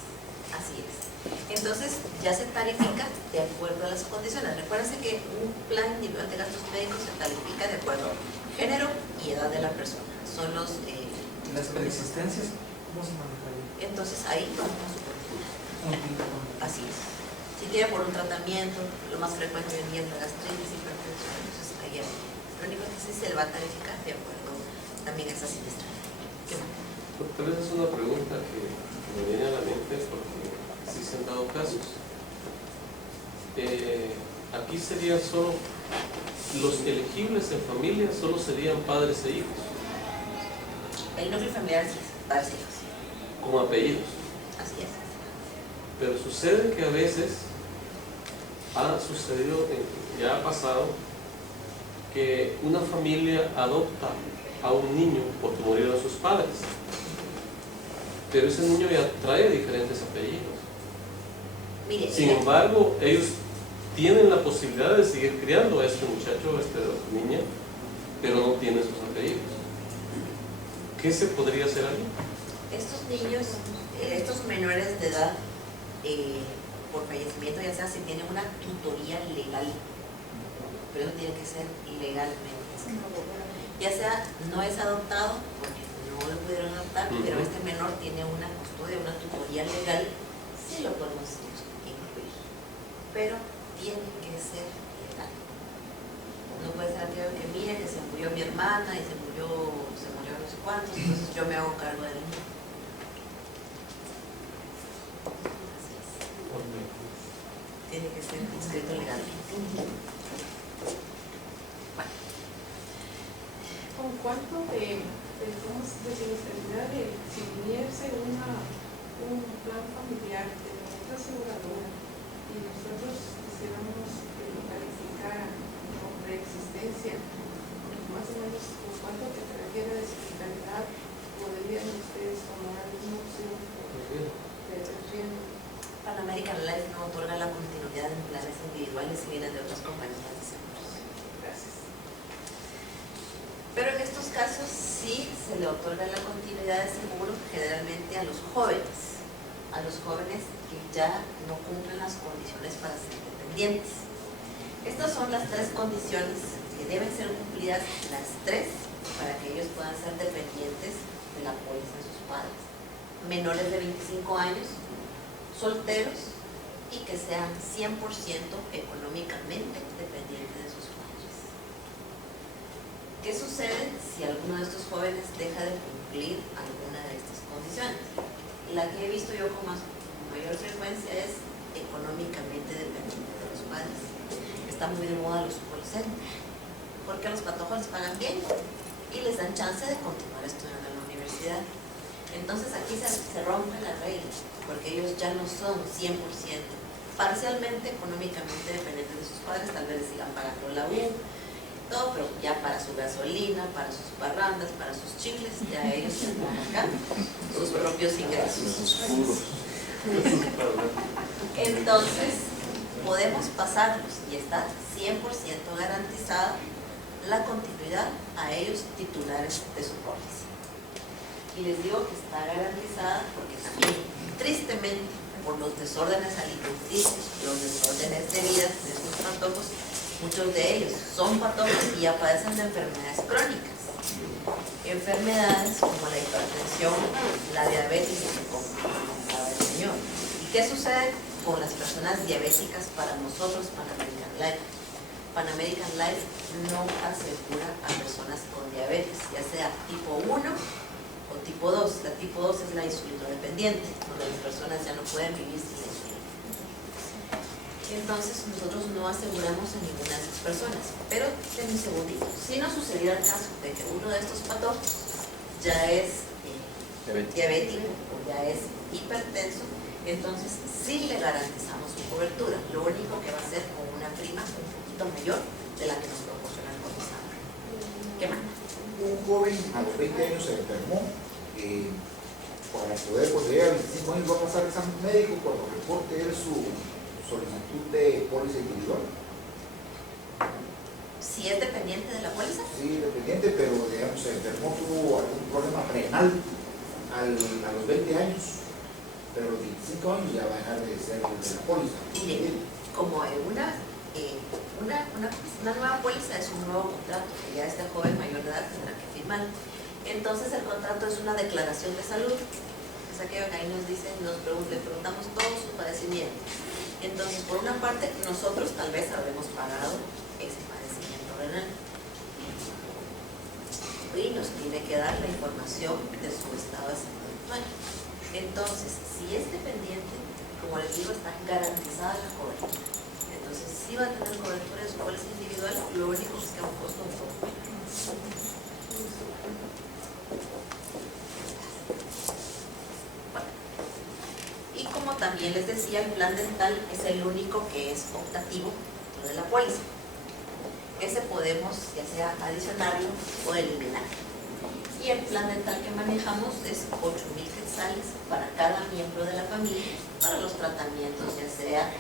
así es. Entonces, ya se tarifica de acuerdo a las condiciones. Recuérdense que un plan individual de gastos médicos se tarifica de acuerdo a género y edad de la persona. Son los... ¿Las preexistencias cómo se manejarían? Entonces, ahí vamos a su cobertura. Así es. Si tiene por un tratamiento, lo más frecuente hoy en día es la gastritis, hipertensión, entonces ahí hay. Lo único que sí se le va a tarificar de acuerdo también a esa siniestralidad. Tal vez es una pregunta que me viene a la mente porque sí se han dado casos. Aquí serían solo los elegibles en familia, solo serían padres e hijos. El núcleo familiar sí es padres e hijos. Como apellidos. Así es. Pero sucede que a veces ha sucedido, ya ha pasado, que una familia adopta a un niño porque murieron sus padres, pero ese niño ya trae diferentes apellidos. Mire, sin embargo, ellos tienen la posibilidad de seguir criando a este muchacho, a esta niña, pero no tienen sus apellidos. ¿Qué se podría hacer ahí? Estos niños, estos menores de edad, por fallecimiento, ya sea si tienen una tutoría legal, pero eso tiene que ser legalmente. Ya sea no es adoptado, porque no lo pudieron adoptar, pero este menor tiene una custodia, una tutoría legal, sí lo podemos incluir, pero tiene que ser legal. No puede ser aquello que mire que se murió mi hermana y se murió no sé cuántos, entonces yo me hago cargo del niño. Tiene que ser inscrito legalmente. Bueno. ¿Con cuánto de siniestralidad si viniese un plan familiar de nuestra aseguradora y nosotros quisiéramos calificar con preexistencia, más o menos con cuánto te trajera de siniestralidad podrían ustedes tomar alguna opción de riesgo? Pan American Life no otorga la continuidad en planes individuales que vienen de otras compañías de seguros. Gracias. Pero en estos casos sí se le otorga la continuidad de seguro generalmente a los jóvenes que ya no cumplen las condiciones para ser dependientes. Estas son las 3 condiciones que deben ser cumplidas, las 3, para que ellos puedan ser dependientes de la póliza de sus padres. Menores de 25 años, solteros y que sean 100% económicamente dependientes de sus padres. ¿Qué sucede si alguno de estos jóvenes deja de cumplir alguna de estas condiciones? La que he visto yo con mayor frecuencia es económicamente dependiente de los padres. Está muy de moda los call centers, porque a los patojos les pagan bien y les dan chance de continuar estudiando en la universidad. Entonces aquí se rompe la regla, porque ellos ya no son 100% parcialmente económicamente dependientes de sus padres, tal vez les sigan pagando la U, todo, pero ya para su gasolina, para sus parrandas, para sus chicles, ya ellos tendrán acá sus propios ingresos. Entonces, podemos pasarlos y está 100% garantizada la continuidad a ellos titulares de su póliza. Y les digo que está garantizada porque también, tristemente, por los desórdenes alimenticios, los desórdenes de vida de sus patojos, muchos de ellos son patojos y ya padecen de enfermedades crónicas. Enfermedades como la hipertensión, la diabetes, como comentaba el señor. ¿Y qué sucede con las personas diabéticas para nosotros, Pan American Life? Pan American Life no asegura a personas con diabetes, ya sea tipo 1 o tipo 2. La tipo 2 es la insulinodependiente, donde las personas ya no pueden vivir sin la insulina. Entonces nosotros no aseguramos a ninguna de esas personas, pero en un segundito, si no sucediera el caso de que uno de estos patógenos ya es diabético o ya es hipertenso, entonces sí le garantizamos su cobertura. Lo único que va a ser con una prima un poquito mayor de la que nos proporciona el cotizador. ¿Qué más? Un joven a los 20 años se enfermó, para poder proceder a 25 años va a pasar examen médico cuando reporte él su solicitud de póliza individual. Si es dependiente de la póliza. Sí, dependiente, pero digamos se enfermó, tuvo algún problema renal a los 20 años, pero a los 25 años ya va a dejar de ser de la póliza. Mire, como una nueva póliza es un nuevo contrato que ya este joven mayor de edad tendrá que firmar. Entonces el contrato es una declaración de salud. Es aquello que ahí nos dicen, le preguntamos todo su padecimiento. Entonces, por una parte, nosotros tal vez habremos pagado ese padecimiento renal. Y nos tiene que dar la información de su estado de salud actual. Entonces, si es dependiente, como les digo, está garantizada la cobertura. Entonces, sí va a tener cobertura de su póliza individual, lo único es que a un costo un poco mayor. Y como también les decía, el plan dental es el único que es optativo dentro de la póliza. Ese podemos ya sea adicionarlo o eliminar. Y el plan dental que manejamos es 8,000 quetzales para cada miembro de la familia para los tratamientos, ya sea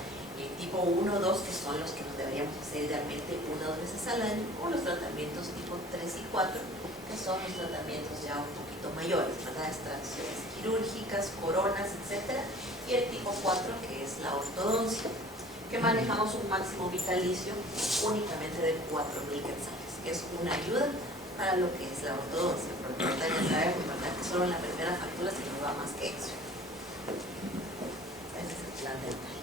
tipo 1 o 2, que son los que nos deberíamos hacer idealmente 1 o 2 veces al año, o los tratamientos tipo 3 y 4, que son los tratamientos ya un poquito mayores, ¿verdad? Extracciones quirúrgicas, coronas, etc. Y el tipo 4, que es la ortodoncia, que manejamos un máximo vitalicio únicamente de 4,000 quetzales, que es una ayuda para lo que es la ortodoncia, porque ahorita ya sabemos, ¿verdad?, que solo en la primera factura se nos va más que eso. Ese es el plan dental.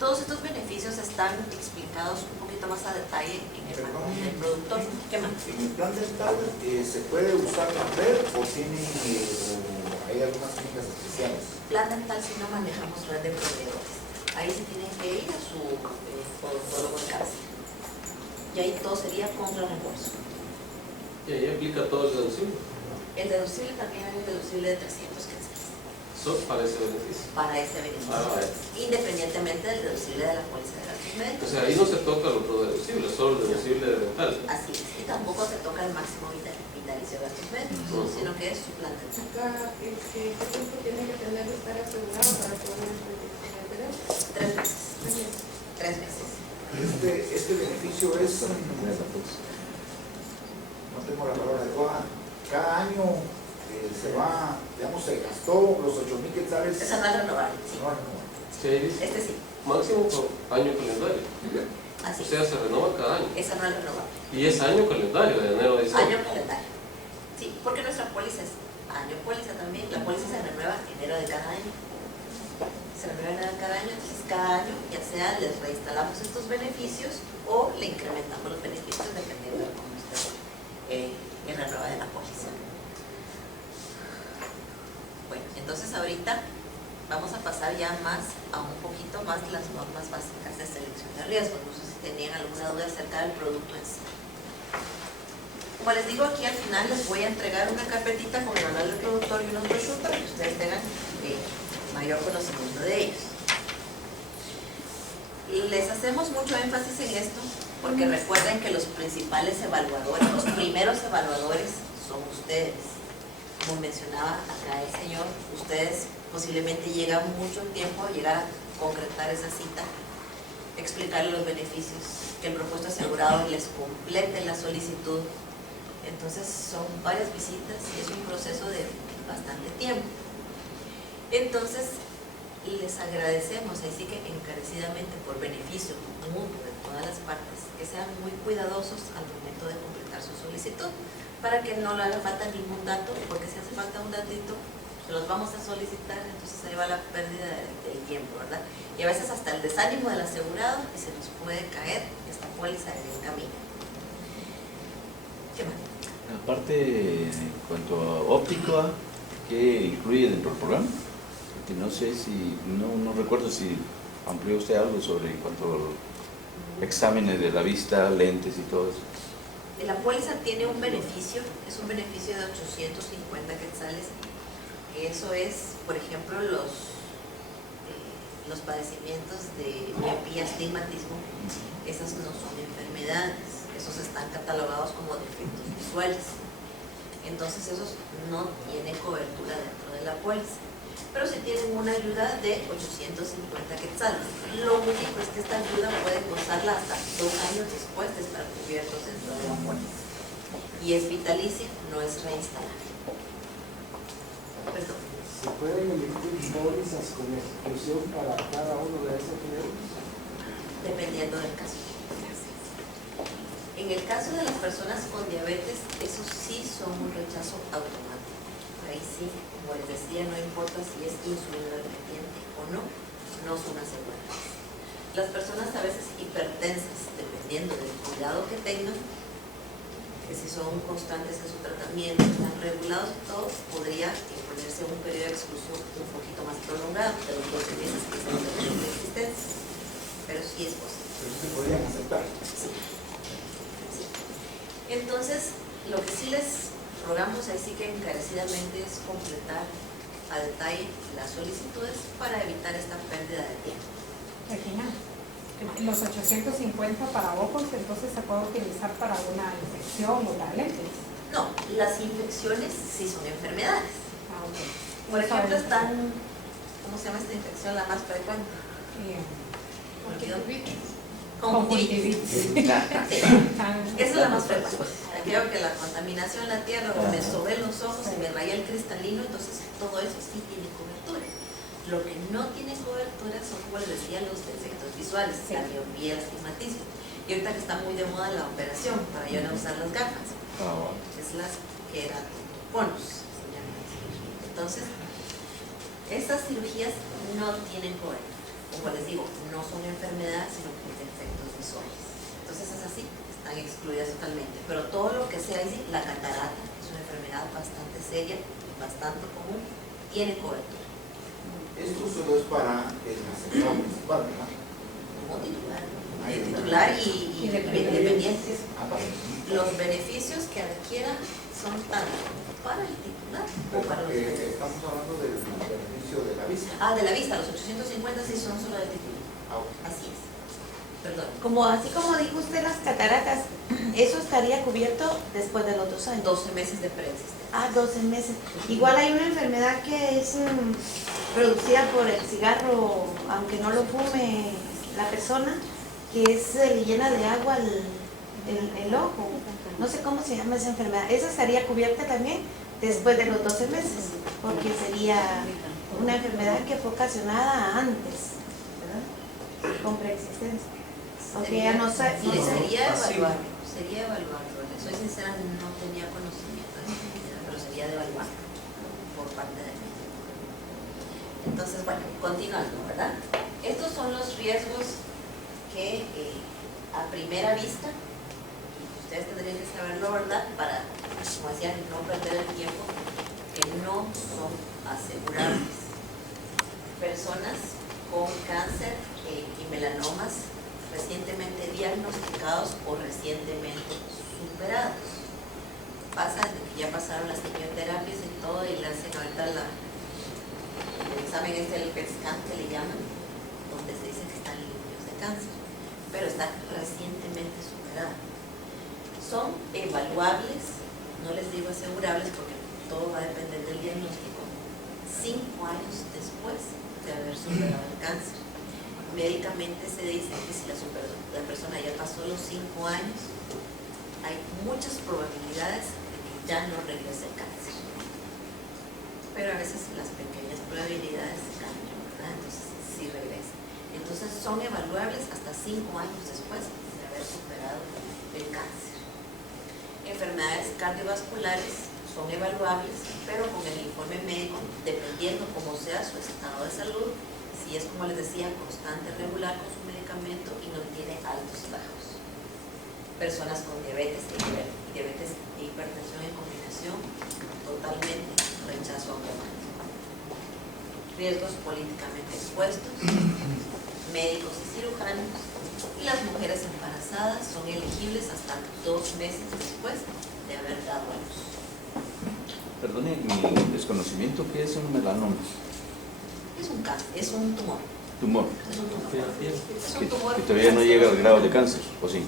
Todos estos beneficios están explicados un poquito más a detalle en el manual del productor. ¿Qué más? En el plan dental se puede usar la red o hay algunas clínicas especiales. Plan dental si no manejamos red de proveedores. Ahí se tienen que ir a su odontólogo en casa. Y ahí todo sería contra reembolso. Y ahí aplica todo el deducible. El deducible también hay un deducible de 300 quetzales. Para ese beneficio. Para este beneficio. Independientemente del deducible de la póliza de gastos médicos. O sea, ahí no se toca el otro deducible, solo el deducible de dental. Así es. Y tampoco se toca el máximo vitalicio de gastos médicos, sino que es su plan dental. Acá, ¿qué tiempo tiene que tener que estar asegurado para poder tener? 3 meses. 3 meses. Este beneficio es, no tengo la palabra adecuada, cada año se va, digamos, se gastó los 8,000 quetzales. Esa no es renovable, sí. No es renovable. Sí, ahí dice. Este sí. Máximo por año calendario. Así O sea, se renova cada año. Esa no es renovable. Y es año calendario, de enero a diciembre. Año calendario. Sí, porque nuestra póliza es año póliza también. La póliza se renueva en enero de cada año. Se renueva en enero de cada año, entonces cada año ya sea les reinstalamos estos beneficios o le incrementamos los beneficios dependiendo de cómo esté el renueva de la póliza. Bueno, entonces ahorita vamos a pasar ya más a un poquito más las normas básicas de selección de riesgos. No sé si tenían alguna duda acerca del producto en sí. Como les digo, aquí al final les voy a entregar una carpetita con el manual del productor y unos brochures para que ustedes tengan mayor conocimiento de ellos. Les hacemos mucho énfasis en esto porque recuerden que los principales evaluadores, los primeros evaluadores son ustedes. Como mencionaba acá el señor, ustedes posiblemente llegan mucho tiempo a llegar a concretar esa cita, explicarles los beneficios, que el propuesto asegurado les complete la solicitud. Entonces son varias visitas y es un proceso de bastante tiempo. Entonces, y les agradecemos, así que encarecidamente, por beneficio mutuo de todas las partes, que sean muy cuidadosos al momento de completar su solicitud, para que no le haga falta ningún dato, porque si hace falta un datito, se los vamos a solicitar, entonces ahí va la pérdida del tiempo, ¿verdad? Y a veces hasta el desánimo del asegurado, y se nos puede caer esta póliza en el camino. ¿Qué más? Aparte, en cuanto a óptica, ¿qué incluye dentro del programa? Porque no sé si, no recuerdo si amplió usted algo sobre en cuanto a exámenes de la vista, lentes y todo eso. La póliza tiene un beneficio, es un beneficio de 850 quetzales. Eso es, por ejemplo, los padecimientos de miopía, astigmatismo. Esas no son enfermedades, esos están catalogados como defectos visuales. Entonces esos no tienen cobertura dentro de la póliza, pero sí tienen una ayuda de 850 quetzales. Lo único es que esta ayuda puede gozarla hasta 2 años después de estar cubiertos dentro de la póliza. Y es vitalicia, no es reinstalable. Perdón. ¿Se pueden emitir pólizas con exclusión para cada uno de esos clientes? Dependiendo del caso. En el caso de las personas con diabetes, esos sí son un rechazo automático. Ahí sí, como les decía, no importa si es insulino dependiente o no, no son aseguradas. Las personas a veces hipertensas, dependiendo del cuidado que tengan, que si son constantes en su tratamiento, están regulados y todo, podría imponerse un periodo de exclusión un poquito más prolongado, de los 12 meses que están de existencia. Pero sí es posible. Pero se podrían aceptar. Sí. Sí. Entonces, lo que sí les rogamos ahí sí que encarecidamente es completar a detalle las solicitudes para evitar esta pérdida de tiempo. Regina, los 850 para ojos, entonces se puede utilizar para una infección o para lentes. No, las infecciones sí son enfermedades. Ah, ok. Por ejemplo, están, ¿cómo se llama esta infección la más frecuente? Conjuntivitis. Esa es la más frecuente. Creo que la contaminación en la tierra o me sobé los ojos y me raya el cristalino, entonces todo eso sí tiene cobertura. Lo que no tiene cobertura son, como les decía, los defectos visuales, la miopía, el astigmatismo. Y ahorita que está muy de moda la operación para ya no usar las gafas, es las queratoconos. Entonces, estas cirugías no tienen cobertura. Como les digo, no son enfermedades, sino que defectos visuales. Entonces es así, están excluidas totalmente. Pero todo lo que sea así, la catarata, es una enfermedad bastante seria, bastante común, tiene cobertura. Esto solo es para el asegurado principal, ¿verdad? Como titular. Titular y dependientes. Los beneficios que adquiera son tanto para el titular o para los estamos hablando del beneficio de la vista. Ah, de la vista, los 850 sí son solo del titular. Así es. Perdón. Así como dijo usted las cataratas, eso estaría cubierto después de los 2 años. 12 meses de preexistencia. Ah, 12 meses. Igual hay una enfermedad que es producida por el cigarro, aunque no lo fume la persona, que se le llena de agua el ojo. No sé cómo se llama esa enfermedad. Esa estaría cubierta también después de los 12 meses, porque sería una enfermedad que fue ocasionada antes, ¿verdad? Con preexistencia. Aunque ya no sé. Sería evaluarlo. Soy sincera, no tenía conocimiento de esa enfermedad, pero sería de evaluarlo por parte de mí. Entonces, bueno, continuando, ¿verdad? Estos son los riesgos que a primera vista, ustedes tendrían que saberlo, ¿verdad? Para, como decía, no perder el tiempo, que no son asegurables. Personas con cáncer y melanomas recientemente diagnosticados o recientemente superados. Pasa de que ya pasaron las quimioterapias y todo y le hacen ahorita el examen el PET scan que le llaman, donde se dice que están limpios de cáncer, pero está recientemente superado. Son evaluables, no les digo asegurables porque todo va a depender del diagnóstico, 5 años después de haber superado el cáncer. Médicamente se dice que si la persona ya pasó los 5 años, hay muchas probabilidades de que ya no regrese el cáncer. Pero a veces las pequeñas probabilidades cambian. ¿verdad? Entonces sí regresa. Entonces son evaluables hasta 5 años después de haber superado el cáncer. Enfermedades cardiovasculares son evaluables, pero con el informe médico, dependiendo cómo sea su estado de salud, si es, como les decía, constante, regular con su medicamento y no tiene altos y bajos. Personas con diabetes e hipertensión en combinación, totalmente rechazo automático. Riesgos políticamente expuestos, médicos y cirujanos, y las mujeres embarazadas son elegibles hasta 2 meses después de haber dado a luz. Perdone mi desconocimiento, ¿qué es un melanoma? Es un cáncer, es un tumor. Tumor. Es un tumor. Es un tumor Que todavía no llega al grado de cáncer, ¿o sí?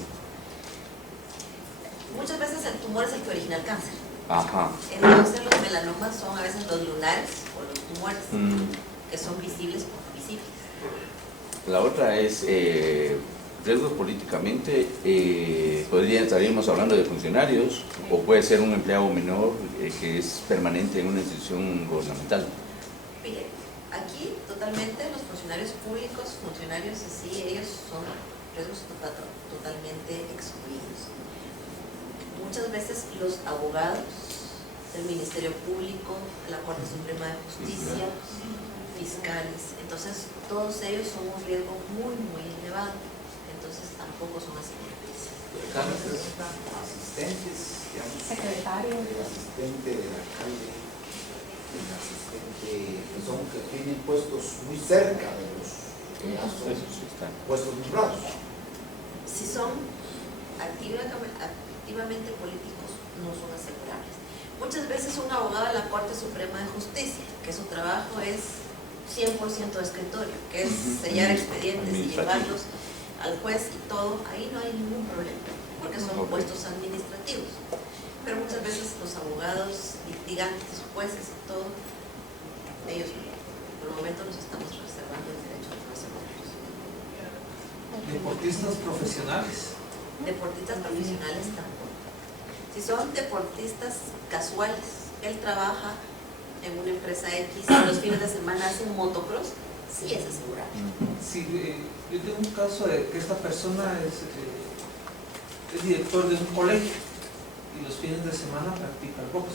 Muchas veces el tumor es el que origina el cáncer. Ajá. Entonces los melanomas son a veces los lunares o los tumores, que son visibles o no visibles. La otra es riesgos políticamente, estaríamos hablando de funcionarios, o puede ser un empleado menor que es permanente en una institución gubernamental. Mire, aquí totalmente los funcionarios públicos, funcionarios así, ellos son riesgos totalmente excluidos. Muchas veces los abogados del Ministerio Público, la Corte Suprema de Justicia, fiscales, entonces todos ellos son un riesgo muy, muy elevado, entonces tampoco son asequibles. Asistentes, digamos, Secretario. el asistente del alcalde, el asistente, que tienen puestos muy cerca de los puestos nombrados. Si son activamente políticos, no son asegurables. Muchas veces un abogado de la Corte Suprema de Justicia, que su trabajo es 100% de escritorio, que es sellar expedientes y llevarlos al juez y todo, ahí no hay ningún problema, porque son puestos administrativos. Pero muchas veces los abogados, litigantes, jueces y todo, ellos no. Por el momento nos estamos reservando el derecho de no asegurarlos. Deportistas profesionales. Deportistas profesionales tampoco. Si son deportistas casuales, él trabaja en una empresa X y los fines de semana hacen motocross, sí es asegurable. Sí, yo tengo un caso de que esta persona es director de un colegio y los fines de semana practica el box.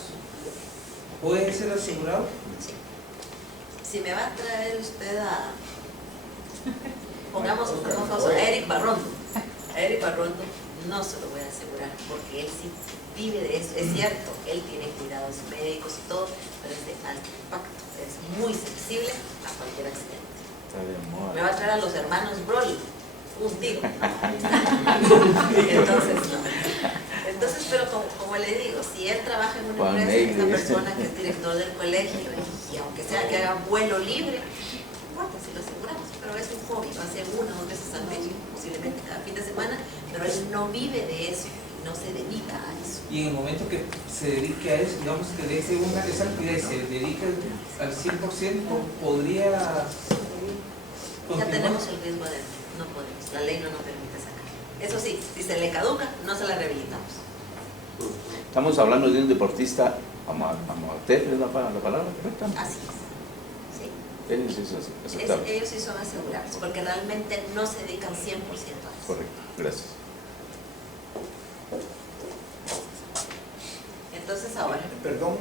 ¿Puede ser asegurado? Sí. Si me va a traer usted a, pongamos un famoso, a Eric Barrondo. A Eric Barrondo no se lo voy a asegurar porque él sí vive de eso. Es cierto, él tiene cuidados médicos y todo, pero es de alto impacto, es muy sensible a cualquier accidente. Me va a traer a los hermanos Broly, un tiro. Entonces, pero como le digo, si él trabaja en una empresa, una persona que es director del colegio, y aunque sea que haga vuelo libre, no importa si lo aseguramos, pero es un hobby, lo hace 1 o 2 veces al mes, posiblemente cada fin de semana, pero él no vive de eso, no se dedica a eso. Y en el momento que se dedique a eso, digamos que deje esa actividad y se dedique al 100%, podría ya tenemos el riesgo de no podemos, la ley no nos permite sacar. Eso sí, si se le caduca, no se la rehabilitamos. Estamos hablando de un deportista amateur, ¿es la palabra correcta? Así es. Sí. Ellos sí son aceptables. Ellos sí son asegurables, porque realmente no se dedican 100% a eso. Correcto, gracias. Entonces ahora, Perdón,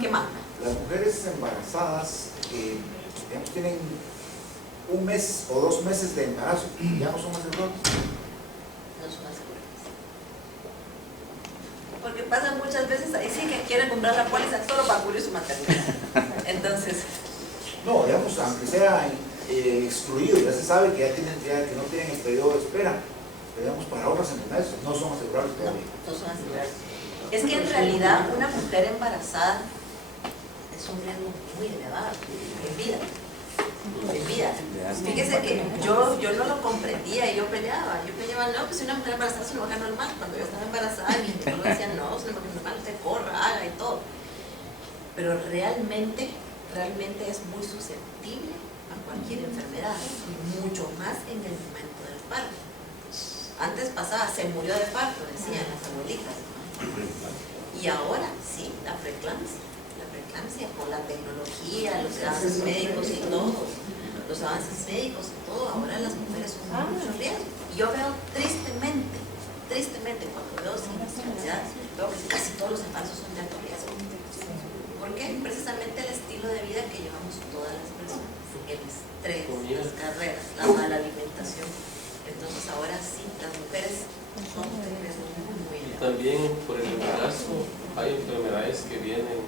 ¿qué más? las mujeres embarazadas digamos, tienen 1 mes o 2 meses de embarazo, ya no son asegurados. No son asegurables. Porque pasa muchas veces ahí sí que quieren comprar la póliza solo para cubrir su maternidad. Entonces, no, digamos, aunque sea excluido, ya se sabe que que no tienen el periodo de espera, pero digamos, para otras enfermedades no son asegurables todavía. no son asegurables. Es que en realidad una mujer embarazada es un riesgo muy elevado en vida. En vida. Fíjese que yo no lo comprendía y yo peleaba, no, pues si una mujer embarazada es una mujer normal. Cuando yo estaba embarazada, mi ginecólogo decía, no, es una mujer normal, usted corra, haga y todo. Pero realmente es muy susceptible a cualquier enfermedad, mucho más en el momento del parto. Antes pasaba, se murió de parto, decían las abuelitas. Y ahora sí, la preeclampsia con la tecnología, los gases médicos y todo. los avances médicos y todo, ahora las mujeres son mucho riesgo. Y yo veo tristemente, cuando veo siniestralidad, veo que casi todos los embarazos son de alto riesgo. ¿Por qué? Precisamente el estilo de vida que llevamos todas las personas, el estrés, las carreras, la mala alimentación. Entonces ahora sí, las mujeres son de riesgo muy Y elevado. también por el embarazo hay enfermedades que vienen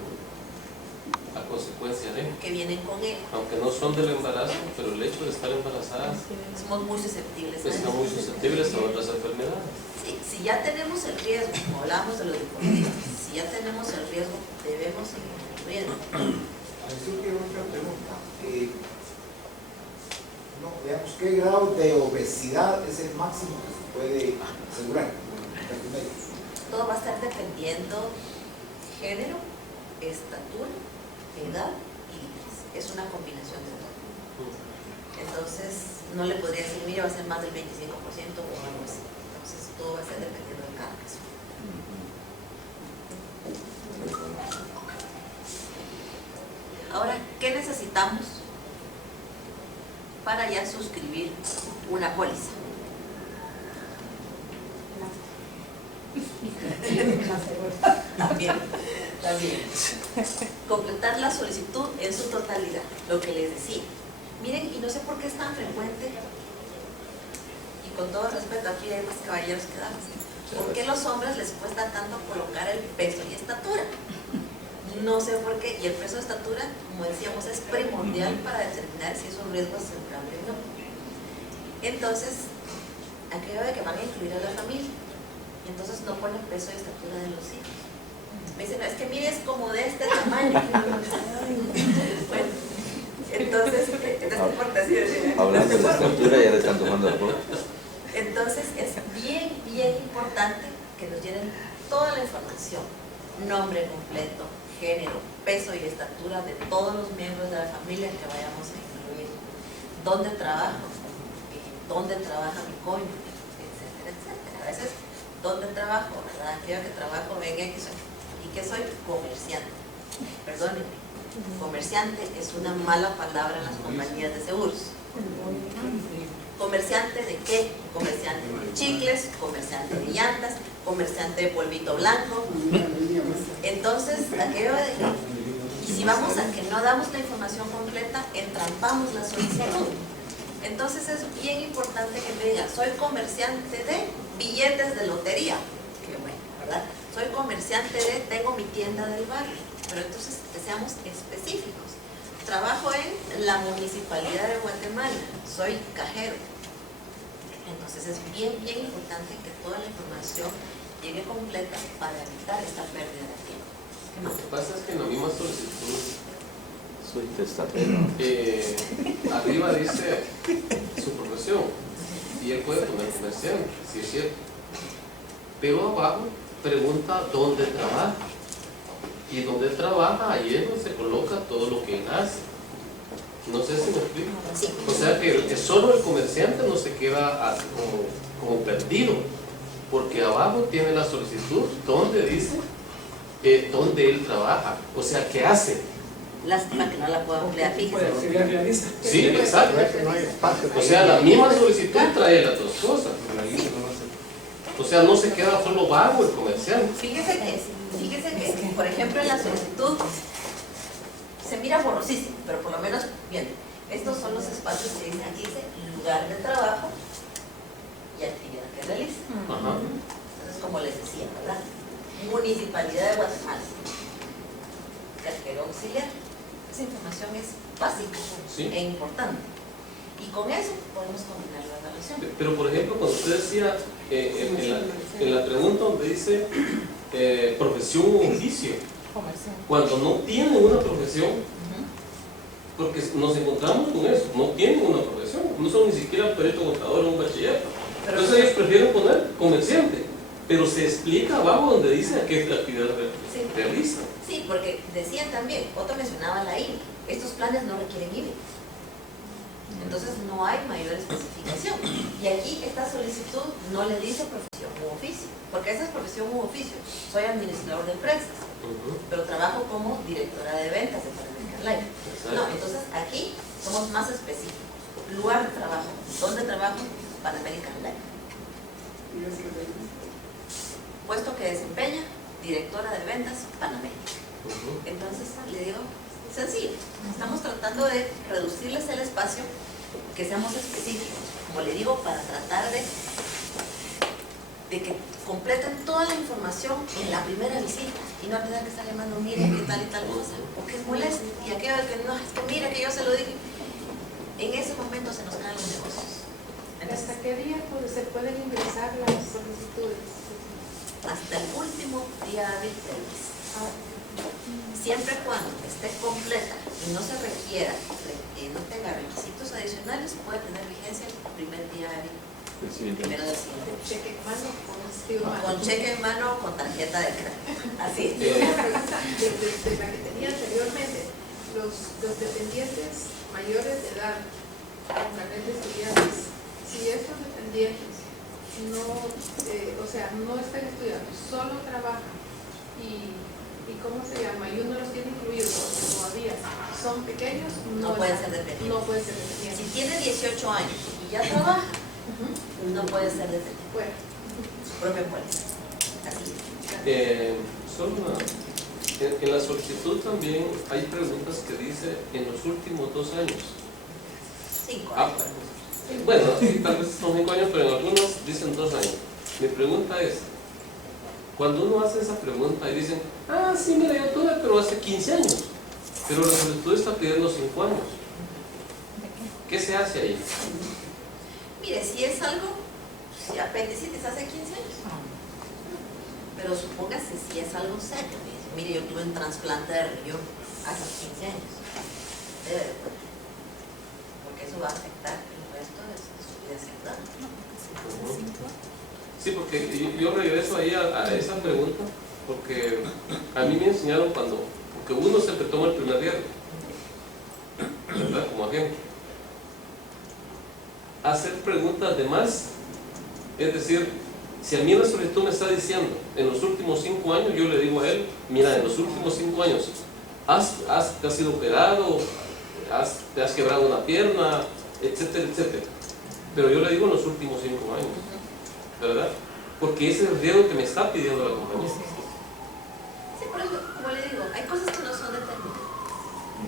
a consecuencia de, Que vienen con él. aunque no son del embarazo, pero el hecho de estar embarazadas Somos muy susceptibles a están eso. muy susceptibles a otras enfermedades. Sí, si ya tenemos el riesgo, como hablamos de los deportistas, si ya tenemos el riesgo, debemos seguir incluyendo. A eso quiero otra pregunta. No, veamos, ¿qué grado de obesidad es el máximo que se puede asegurar? Todo va a estar dependiendo género, estatura, edad y límites. Es una combinación de todo. Entonces, no le podría decir, mire, va a ser más del 25% o algo así. Entonces, todo va a ser dependiendo de cada caso. Ahora, ¿qué necesitamos para ya suscribir una póliza? También. Completar la solicitud en su totalidad, lo que les decía. Miren, y no sé por qué es tan frecuente, y con todo respeto, aquí hay más caballeros que damas. ¿Por qué a los hombres les cuesta tanto colocar el peso y estatura? No sé por qué, y el peso de estatura, como decíamos, es primordial para determinar si es un riesgo asegurable o no. Entonces, aquello de que van a incluir a la familia, y entonces no ponen peso y estatura de los hijos. Me dicen, no, es que mire, es como de este tamaño. Bueno, entonces, Hablando de la estatura, ya le están tomando el poco. entonces es bien importante que nos llenen toda la información, nombre completo, género, peso y estatura de todos los miembros de la familia que vayamos a incluir, dónde trabajo, dónde trabaja mi cónyuge, etcétera, etcétera. A veces, ¿dónde trabajo? ¿Verdad? Aquello que trabajo en X y que soy comerciante. Perdónenme, comerciante es una mala palabra en las compañías de seguros. ¿Comerciante de qué? Comerciante de chicles, comerciante de llantas, comerciante de polvito blanco. Entonces, aquello de que, y si vamos a que no damos la información completa, entrampamos la solicitud. Entonces es bien importante que me diga, soy comerciante de billetes de lotería. Qué bueno, ¿verdad? Soy comerciante de, tengo mi tienda del barrio. Pero entonces que seamos específicos. Trabajo en la Municipalidad de Guatemala, soy cajero. Entonces es bien importante que toda la información llegue completa para evitar esta pérdida de tiempo. ¿Qué Lo más? que pasa es que en la misma solicitud, Soy testatero. arriba dice su profesión y él puede poner comerciante, si es cierto. Pero abajo pregunta dónde trabaja. Y donde trabaja, ahí es donde se coloca todo lo que él hace. No sé si me explico. Sí. O sea que solo el comerciante no se queda así como perdido, porque abajo tiene la solicitud donde dice dónde él trabaja, o sea, qué hace. Lástima que no la puedo emplear, Puede fíjese. ser realista. Sí, exacto. Que no hay espacio. O sea, la misma solicitud trae las dos cosas. O sea, no se queda solo vago el comerciante. Fíjese que, por ejemplo, en la solicitud se mira borrosísimo, pero por lo menos, bien, estos son los espacios que dicen, aquí dice lugar de trabajo y actividad que realiza. Ajá. Entonces, como les decía, ¿verdad? Municipalidad de Guatemala, cajero auxiliar. Esa información es básica Sí. e importante. Y con eso podemos combinar la evaluación. Pero por ejemplo, cuando usted decía en la pregunta donde dice profesión o oficio, cuando no tienen una profesión, porque nos encontramos con eso, no tienen una profesión, no son ni siquiera perito contador o un bachiller. Pero Entonces ellos prefieren poner comerciante, pero se explica abajo donde dice a qué actividad Sí. realiza. Sí, porque decían también, Otto mencionaba la IVI, estos planes no requieren IVI. Entonces no hay mayor especificación. Y aquí esta solicitud no le dice profesión u oficio, porque esa es profesión u oficio. Soy administrador de empresas, pero trabajo como directora de ventas de Panamerican Life. No, entonces aquí somos más específicos. lugar de trabajo. ¿Dónde trabajo? Panamerican Life. Y es que Puesto que desempeña, directora de ventas, Panamérica. Entonces le digo, sencillo, estamos tratando de reducirles el espacio, que seamos específicos, como le digo, para tratar de que completen toda la información en la primera visita y no tengan que estar llamando, mire, qué tal y tal cosa, porque es molesto. Y aquello de que no, es que mire, que yo se lo dije, en ese momento se nos caen los negocios. ¿Hasta qué día se pueden ingresar las solicitudes? Hasta el último día hábil del mes. Siempre cuando esté completa y no se requiera, no tenga requisitos adicionales, puede tener vigencia el primer día hábil. Primero del siguiente. Cheque en mano o con cheque en mano o con tarjeta de crédito. Así es. Y una pregunta de la que tenía anteriormente, los dependientes mayores de edad con carnet de estudiantes, si estos dependientes no, o sea, no están estudiando, solo trabajan y ¿cómo se llama? Y uno los tiene incluidos porque todavía son pequeños, no pueden ser dependientes. No pueden ser dependientes. Si tiene 18 años y ya trabaja, no puede ser dependiente. Bueno. Su propia póliza. Así. Solo en la solicitud también hay preguntas que dice en los últimos 2 años. 5 Ah, años. bueno, sí, tal vez son 5 años, pero en algunos dicen 2 años. Mi pregunta es, cuando uno hace esa pregunta y dicen, ah, sí, mira, yo tuve, pero hace 15 años, pero la solicitud está pidiendo 5 años. ¿Qué se hace ahí? Mire, si es algo, si apendicitis hace 15 años, pero supóngase si es algo serio. Mire, yo tuve un trasplante de riñón hace 15 años. Porque eso va a afectar el resto de su vida sexual. Sí, porque yo regreso ahí a esa pregunta, porque a mí me enseñaron porque uno siempre toma el primer riesgo, ¿verdad? Como agente. Hacer preguntas de más, es decir, si a mí la solicitud me está diciendo en los últimos 5 años, yo le digo a él, mira, en los últimos 5 años, te has sido operado, te has quebrado una pierna, etcétera, etcétera. Pero yo le digo en los últimos 5 años, ¿verdad? Porque ese es el riesgo que me está pidiendo la compañía. Sí, por eso, como le digo, hay cosas que no son determinantes.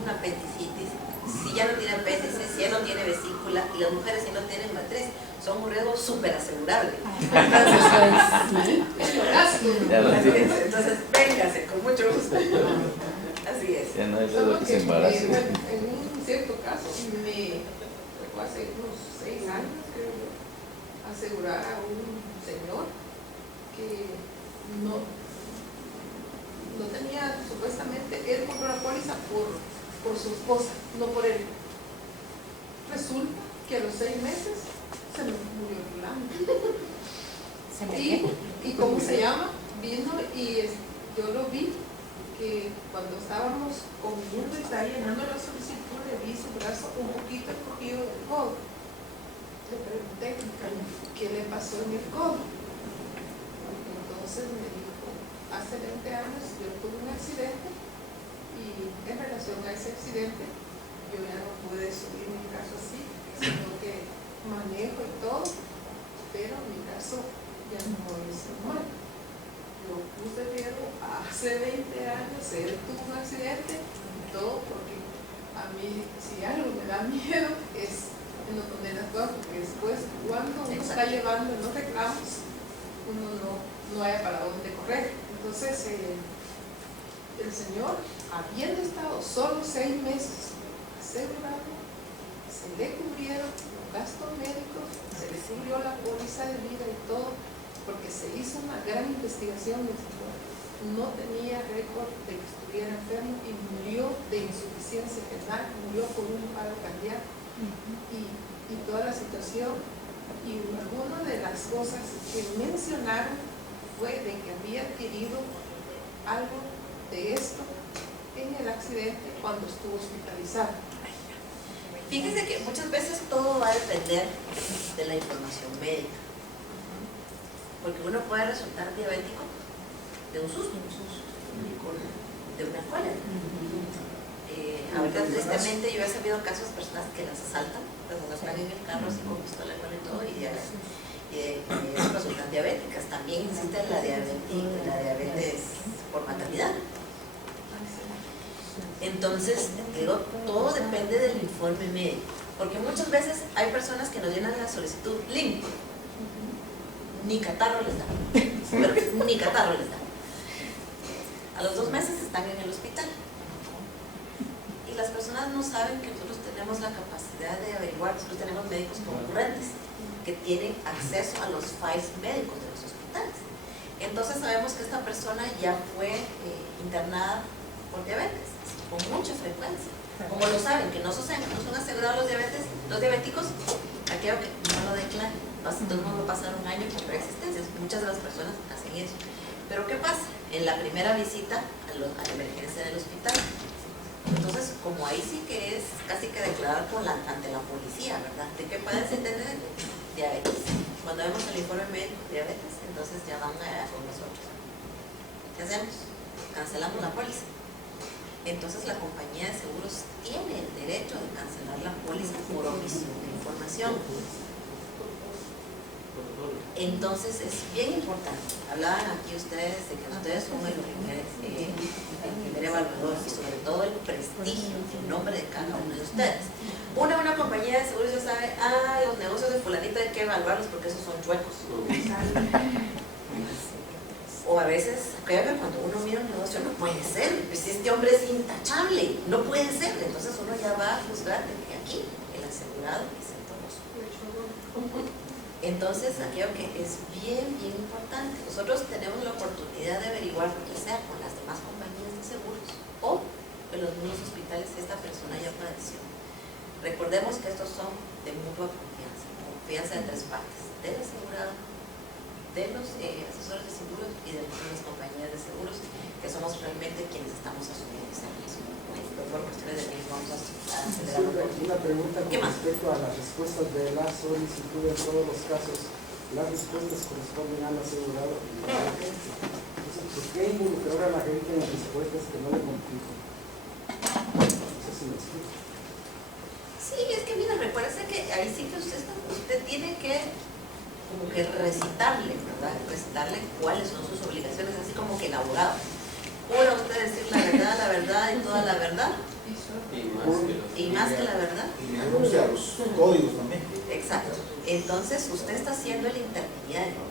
Una apendicitis, si ya no tiene apéndice, si ya no tiene vesícula, y las mujeres si no tienen matriz, son un riesgo súper asegurable. Entonces, véngase, con mucho gusto. Así es. Ya no es riesgo que se embarace. En un cierto caso, me tocó hace unos 6 años, creo yo, asegurar a un señor que no tenía, supuestamente, él compró la póliza por su esposa, no por él. Resulta que a los 6 meses se me murió el fulano. ¿Y cómo se llama? Vino y yo lo vi, que cuando estábamos comiendo y estaba llenando la solicitud, le vi su brazo un poquito encogido del codo. Le pregunté qué le pasó en el codo. Entonces me dijo, hace 20 años yo tuve un accidente y en relación a ese accidente yo ya no pude subir mi caso así, sino que manejo y todo, pero mi caso ya no es normal. Yo puse riesgo hace 20 años, él tuvo un accidente y todo, porque a mí si algo me da miedo es en lo donde las cosas, porque después cuando uno está llevando en los reclamos, uno no haya para dónde correr. Entonces el señor, habiendo estado solo 6 meses asegurado, se le cubrieron los gastos médicos, se le cubrió la póliza de vida y todo, porque se hizo una gran investigación del señor. No tenía récord de que estuviera enfermo y murió de insuficiencia renal, murió por un paro cardíaco y toda la situación. Y alguna de las cosas que mencionaron fue de que había adquirido algo de esto en el accidente cuando estuvo hospitalizado. Fíjense que muchas veces todo va a depender de la información médica. Porque uno puede resultar diabético de un susto, de una cólera. Ahorita tristemente yo he sabido casos de personas que las asaltan pues están en el carro así con pistola con y todo, y resultan diabéticas. También existe la diabetes por maternidad. Entonces, digo, todo depende del informe médico, porque muchas veces hay personas que nos llenan la solicitud limpia, ni catarro les da, pero ni catarro les da. A los 2 meses están en el hospital. Y las personas no saben que nosotros tenemos la capacidad de averiguar, nosotros tenemos médicos concurrentes que tienen acceso a los files médicos de los hospitales. Entonces sabemos que esta persona ya fue internada por diabetes, con mucha frecuencia. Como lo saben, que no son asegurados los diabéticos, aquello que no lo declaran, entonces no va a pasar un año con preexistencias. Muchas de las personas hacen eso. Pero ¿qué pasa? En la primera visita a la emergencia del hospital, entonces como ahí sí que es casi que declarar ante la policía, ¿verdad? ¿De qué pueden tener? Diabetes. Cuando vemos el informe médico de diabetes, entonces ya van con nosotros. ¿Qué hacemos? Cancelamos la póliza. Entonces la compañía de seguros tiene el derecho de cancelar la póliza por omisión de información. Entonces es bien importante. Hablaban aquí ustedes de que ustedes son el primer evaluador y sobre todo el prestigio, el nombre de cada uno de ustedes. Una compañía de seguros ya sabe, los negocios de fulanito hay que evaluarlos porque esos son chuecos. O a veces, cuando uno mira un negocio, no puede ser, pues este hombre es intachable, no puede ser. Entonces uno ya va a juzgar de que aquí el asegurado es el tomoso. Entonces, aquello que es bien importante, nosotros tenemos la oportunidad de averiguar, ya sea con las demás compañías de seguros o en los mismos hospitales que esta persona ya padeció. Recordemos que estos son de mutua confianza de 3 partes, del asegurado, de los asesores de seguros y de las compañías de seguros, que somos realmente quienes estamos asumiendo ese riesgo. Por cuestiones de tiempo vamos a acelerar un poco. Una pregunta con respecto a las respuestas de la solicitud. En todos los casos, las respuestas corresponden al asegurado y a la gente. Entonces, ¿por qué involucrar a la gente en respuestas que no le complican? No sé si me explico. Sí, es que mira, recuérdese que ahí sí que usted tiene que como que recitarle, ¿verdad? Recitarle cuáles son sus obligaciones, así como que el abogado. ¿Jura usted decir la verdad y toda la verdad? Y más que la verdad. Y anuncia los códigos también. Exacto. Entonces usted está siendo el intermediario.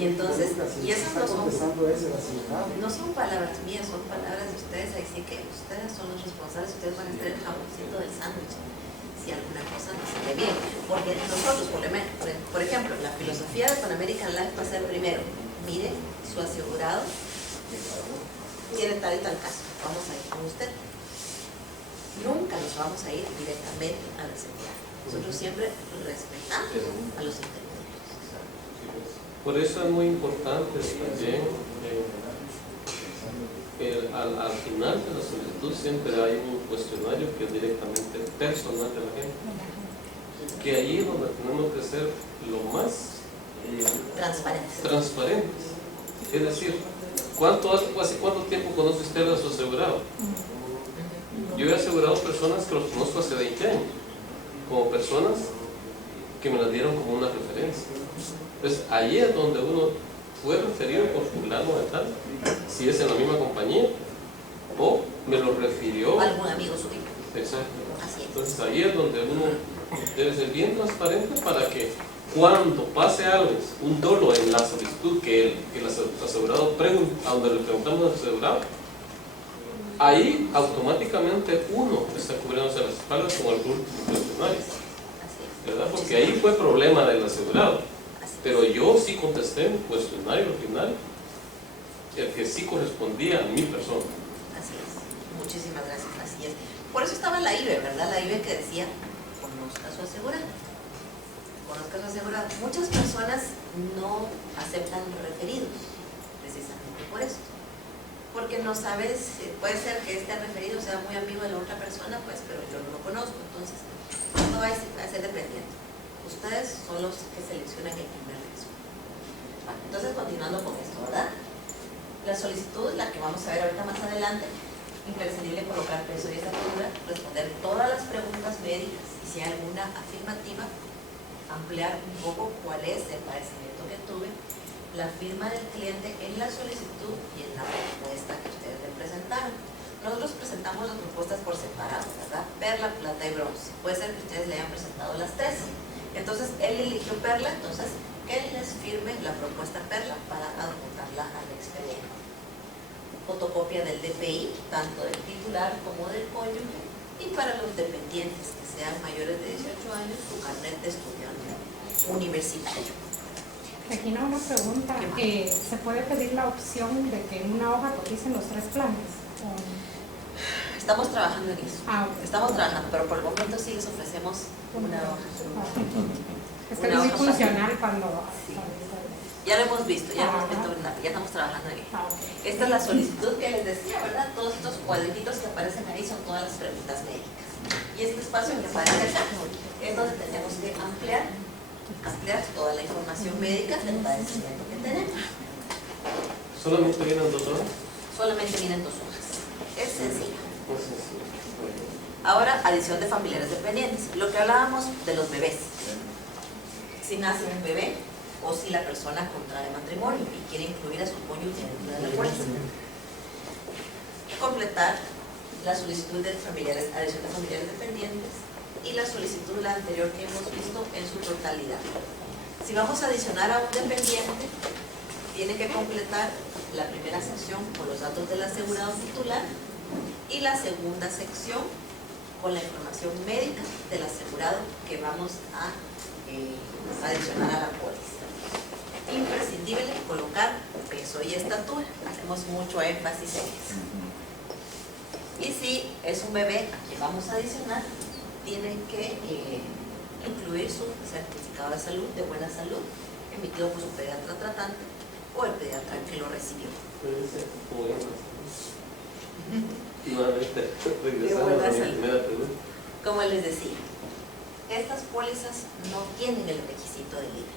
Y entonces, y esas no son palabras mías, son palabras de ustedes. Ahí sí que ustedes son los responsables, ustedes van a estar el jamoncito del sándwich si alguna cosa no sale bien. Porque nosotros, por ejemplo, la filosofía de Pan American Life va a ser primero, mire, su asegurado tiene tal y tal caso, vamos a ir con usted. Nunca nos vamos a ir directamente al asegurado. Nosotros siempre respetamos a los intermediarios. Por eso es muy importante también al final de la solicitud siempre hay un cuestionario que es directamente personal de la gente, que ahí es donde tenemos que ser lo más transparentes. Es decir, ¿hace cuánto tiempo conoce usted a su asegurado? Yo he asegurado personas que los conozco hace 20 años, como personas que me las dieron como una referencia. Entonces, ahí es donde uno fue referido por fulano de tal, si es en la misma compañía, o me lo refirió algún amigo suyo. Exacto. Así es. Entonces, ahí es donde uno debe ser bien transparente para que cuando pase algo, un dolo en la solicitud que el asegurado pregunta, donde le preguntamos al asegurado, ahí automáticamente uno está cubriéndose las espaldas con algún cuestionario, ¿verdad? Porque ahí fue problema del asegurado, pero yo sí contesté un cuestionario al final, el que sí correspondía a mi persona. Así es. Muchísimas gracias. Así es. Por eso estaba la IBE, ¿verdad? La IBE que decía, conozca a su asegurado. Conozca a su asegurado. Muchas personas no aceptan referidos, precisamente por eso. Porque no sabes, puede ser que este referido sea muy amigo de la otra persona, pues, pero yo no lo conozco, entonces no va a ser dependiente. Ustedes son los que seleccionan el primer riesgo. Entonces, continuando con esto, ¿verdad? La solicitud, la que vamos a ver ahorita más adelante, imprescindible colocar peso y estatura, responder todas las preguntas médicas y si hay alguna afirmativa, ampliar un poco cuál es el padecimiento que tuve, la firma del cliente en la solicitud y en la propuesta que ustedes le presentaron. Nosotros presentamos las propuestas por separado, ¿verdad? Perla, plata y bronce. Puede ser que ustedes le hayan presentado las tres. Entonces, él eligió perla, entonces que él les firme la propuesta perla para adjuntarla al expediente. Fotocopia del DPI, tanto del titular como del cónyuge, y para los dependientes que sean mayores de 18 años, su carnet de estudiante universitario. Regina, una pregunta. ¿Se puede pedir la opción de que en una hoja coticen los 3 planes? Estamos trabajando en eso. Ok. Estamos trabajando, pero por el momento sí les ofrecemos una hoja. Es que es muy funcional cuando... Sí. Ya lo hemos visto, ya estamos trabajando en ello. Ok. Esta es la solicitud que les decía, ¿verdad? Todos estos cuadritos que aparecen ahí son todas las preguntas médicas. Y este espacio que aparece acá es donde tenemos que ampliar toda la información médica del padecimiento que tenemos. ¿Solamente vienen 2 horas? Solamente vienen 2 hojas. Es sencillo. Pues sí. Ahora, adición de familiares dependientes. Lo que hablábamos de los bebés. Si nace un bebé o si la persona contrae matrimonio y quiere incluir a su cónyuge dentro de la póliza. Completar la solicitud de familiares, adición de familiares dependientes y la solicitud la anterior que hemos visto en su totalidad. Si vamos a adicionar a un dependiente, tiene que completar la primera sección con los datos del asegurado titular y la segunda sección con la información médica del asegurado que vamos a adicionar a la póliza. Imprescindible colocar peso y estatura. Hacemos mucho énfasis en eso. Y si es un bebé a quien vamos a adicionar, tienen que incluir su certificado de salud, de buena salud, emitido por su pediatra tratante o el pediatra que lo recibió. Nuevamente, regresamos a mi primera pregunta. Como les decía, estas pólizas no tienen el requisito del IVA.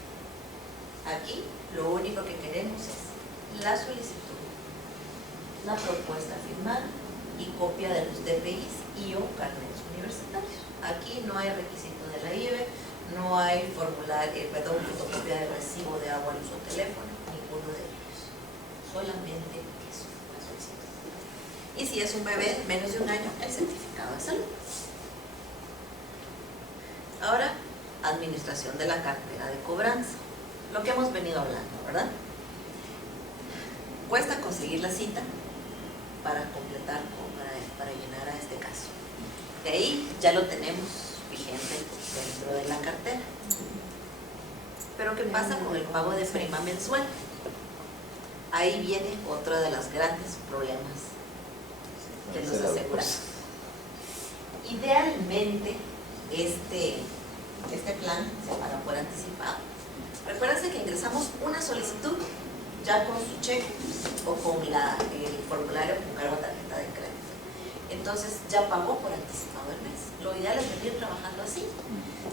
Aquí lo único que queremos es la solicitud, la propuesta firmada y copia de los DPIs y o carnets universitarios. Aquí no hay requisito de la IVE, no hay fotocopia de recibo de agua, luz o teléfono, ninguno de ellos. Solamente eso, la solicitud. Y si es un bebé menos de 1 año, el certificado de salud. Ahora, administración de la cartera de cobranza. Lo que hemos venido hablando, ¿verdad? Cuesta conseguir la cita para completar o para llenar a este caso. De ahí ya lo tenemos vigente dentro de la cartera. Pero ¿qué pasa con el pago de prima mensual? Ahí viene otro de los grandes problemas de los asegurados. Idealmente, este plan se paga por anticipado. Recuérdense que ingresamos una solicitud ya con su cheque o con el formulario con cargo a tarjeta de crédito. Entonces ya pagó por anticipado el mes. Lo ideal es venir trabajando así.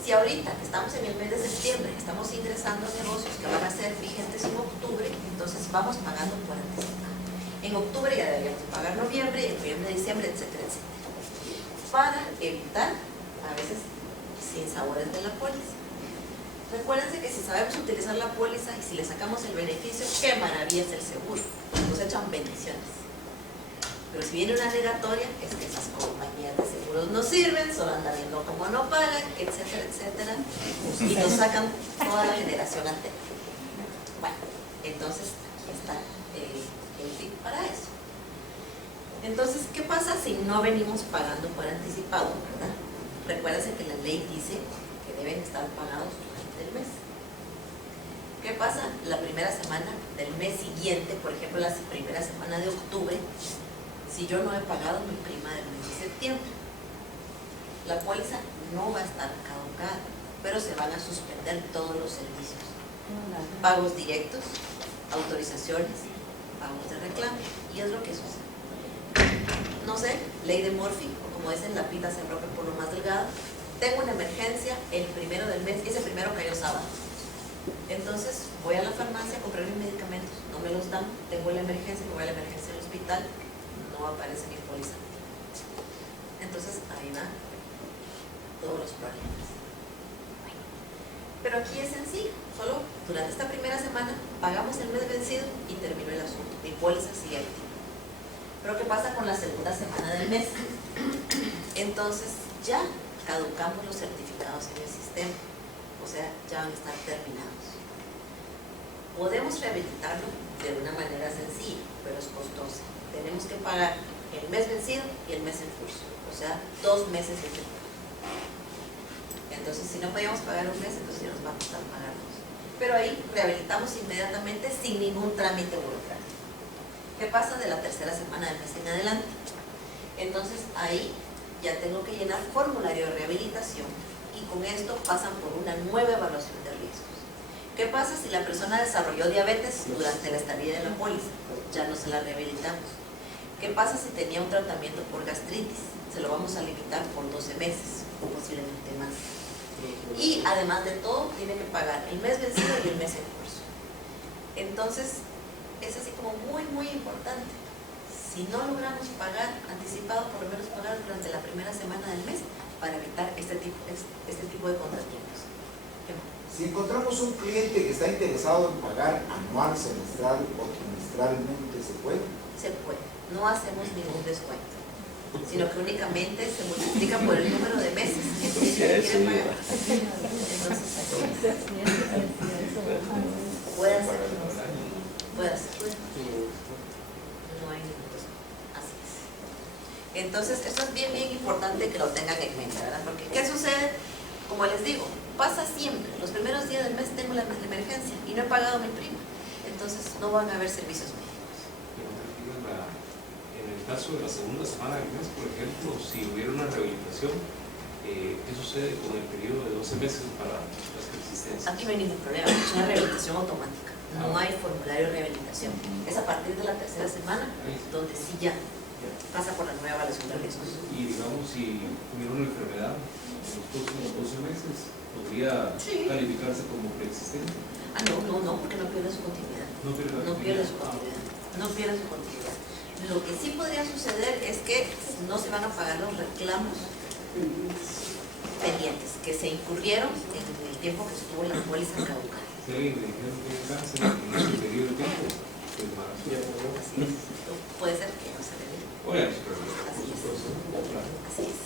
Si ahorita que estamos en el mes de septiembre, estamos ingresando negocios que van a ser vigentes en octubre, entonces vamos pagando por anticipado. En octubre ya deberíamos pagar noviembre, en noviembre, diciembre, etcétera, etcétera. Para evitar a veces sin sabores de la póliza. Recuérdense que si sabemos utilizar la póliza y si le sacamos el beneficio, qué maravilla es el seguro. Nos echan bendiciones. Pero si viene una negatoria, es que esas compañías de seguros no sirven, solo andan viendo cómo no pagan, etcétera, etcétera. Y nos sacan toda la generación anterior. Bueno, entonces aquí está el tip para eso. Entonces, ¿qué pasa si no venimos pagando por anticipado, verdad? Recuérdense que la ley dice que deben estar pagados durante el mes. ¿Qué pasa? La primera semana del mes siguiente, por ejemplo, la primera semana de octubre, si yo no he pagado mi prima del mes de septiembre, la póliza no va a estar caducada, pero se van a suspender todos los servicios. Pagos directos, autorizaciones, pagos de reclamo, y es lo que sucede. No sé, ley de Murphy, o como dicen, la pita se rompe por lo más delgado. Tengo una emergencia el primero del mes, ese primero cayó sábado. Entonces voy a la farmacia a comprar mis medicamentos, no me los dan, tengo la emergencia, me voy a la emergencia del hospital, no aparece mi póliza. Entonces ahí va todos los problemas. Bueno, pero aquí es sencillo, solo durante esta primera semana pagamos el mes vencido y terminó el asunto. Mi póliza sigue activa. Pero ¿qué pasa con la segunda semana del mes? Entonces ya caducamos los certificados en el sistema, o sea, ya van a estar terminados. Podemos rehabilitarlo de una manera sencilla, pero es costosa. Tenemos que pagar el mes vencido y el mes en curso, o sea, 2 meses de tiempo. Entonces, si no podíamos pagar un mes, entonces ya nos va a costar pagar 2. Pero ahí rehabilitamos inmediatamente sin ningún trámite burocrático. ¿Qué pasa de la tercera semana del mes en adelante? Entonces, ahí ya tengo que llenar formulario de rehabilitación y con esto pasan por una nueva evaluación de riesgos. ¿Qué pasa si la persona desarrolló diabetes durante la estadía de la póliza? Ya no se la rehabilitamos. ¿Qué pasa si tenía un tratamiento por gastritis? Se lo vamos a limitar por 12 meses o posiblemente más. Y además de todo, tiene que pagar el mes vencido y el mes en curso. Entonces, es así como muy, muy importante. Si no logramos pagar anticipado, por lo menos pagar durante la primera semana del mes para evitar este tipo de contratiempos. Si encontramos un cliente que está interesado en pagar anual, semestral o trimestralmente, ¿se puede? Se puede. No hacemos ningún descuento, sino que únicamente se multiplica por el número de meses que quiere pagar. Entonces, puede hacerlo. Puede hacerlo. No hay ningún descuento. Así es. Entonces, esto es bien, bien importante que lo tengan en mente, ¿verdad? Porque, ¿qué sucede? Como les digo, pasa siempre. Los primeros días del mes tengo la emergencia y no he pagado mi prima. Entonces, no van a haber servicios médicos. En el caso de la segunda semana del mes, por ejemplo, si hubiera una rehabilitación, ¿qué sucede con el periodo de 12 meses para las persistencias? Aquí no hay ningún problema, es una rehabilitación automática. No hay formulario de rehabilitación. Es a partir de la tercera semana donde sí ya pasa por la nueva evaluación de riesgos. Y digamos, si hubiera una enfermedad en los próximos 12 meses, ¿podría calificarse como preexistente? Ah, no, porque no pierde su continuidad. No pierde su continuidad. No pierde su continuidad. Lo que sí podría suceder es que no se van a pagar los reclamos pendientes que se incurrieron en el tiempo que estuvo la póliza caducada. Si alguien le dijeron que tiene cáncer en ese periodo de tiempo, pues más. Así es. Puede ser que no se le diga. Así es.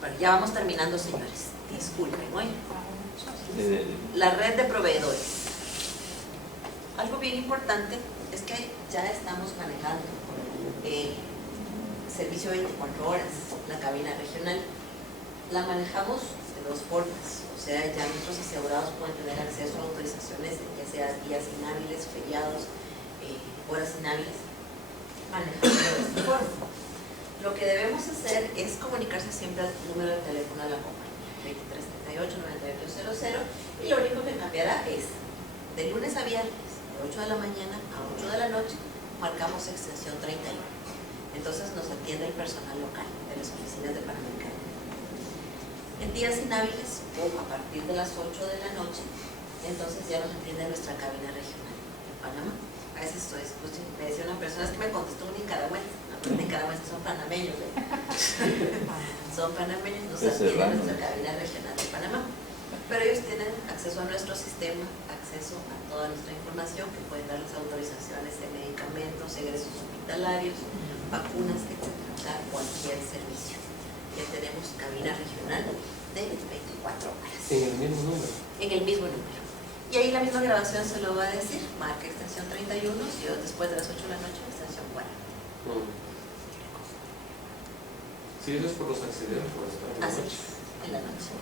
Bueno, ya vamos terminando, señores. Disculpen, ¿oye? La red de proveedores. Algo bien importante es que ya estamos manejando servicio 24 horas, la cabina regional. La manejamos de 2 formas, o sea, ya nuestros asegurados pueden tener acceso a autorizaciones, ya sea días inhábiles, feriados, horas inhábiles, manejando de esta forma. Lo que debemos hacer es comunicarse siempre al número de teléfono de la compañía, 2338-9800, y lo único que cambiará es de lunes a viernes, de 8 de la mañana a 8 de la noche, marcamos extensión 31. Entonces nos atiende el personal local de las oficinas de Panamericana. En días inhábiles, o a partir de las 8 de la noche, entonces ya nos atiende nuestra cabina regional en Panamá. A veces me decía una persona, es que me contestó un nicaragüense. Los nicaragüenses son panameños, son panameños, nos atiende nuestra cabina regional de Panamá. Pero ellos tienen acceso a nuestro sistema, acceso a toda nuestra información, que pueden dar las autorizaciones de medicamentos, egresos hospitalarios, vacunas, etc. Cualquier servicio. Ya tenemos cabina regional de 24 horas. ¿En el mismo número? En el mismo número. Y ahí la misma grabación se lo va a decir, marca extensión 31, y después de las 8 de la noche, extensión 40. Sí, eso es por los accidentes, por estar en la Así noche. en la noche.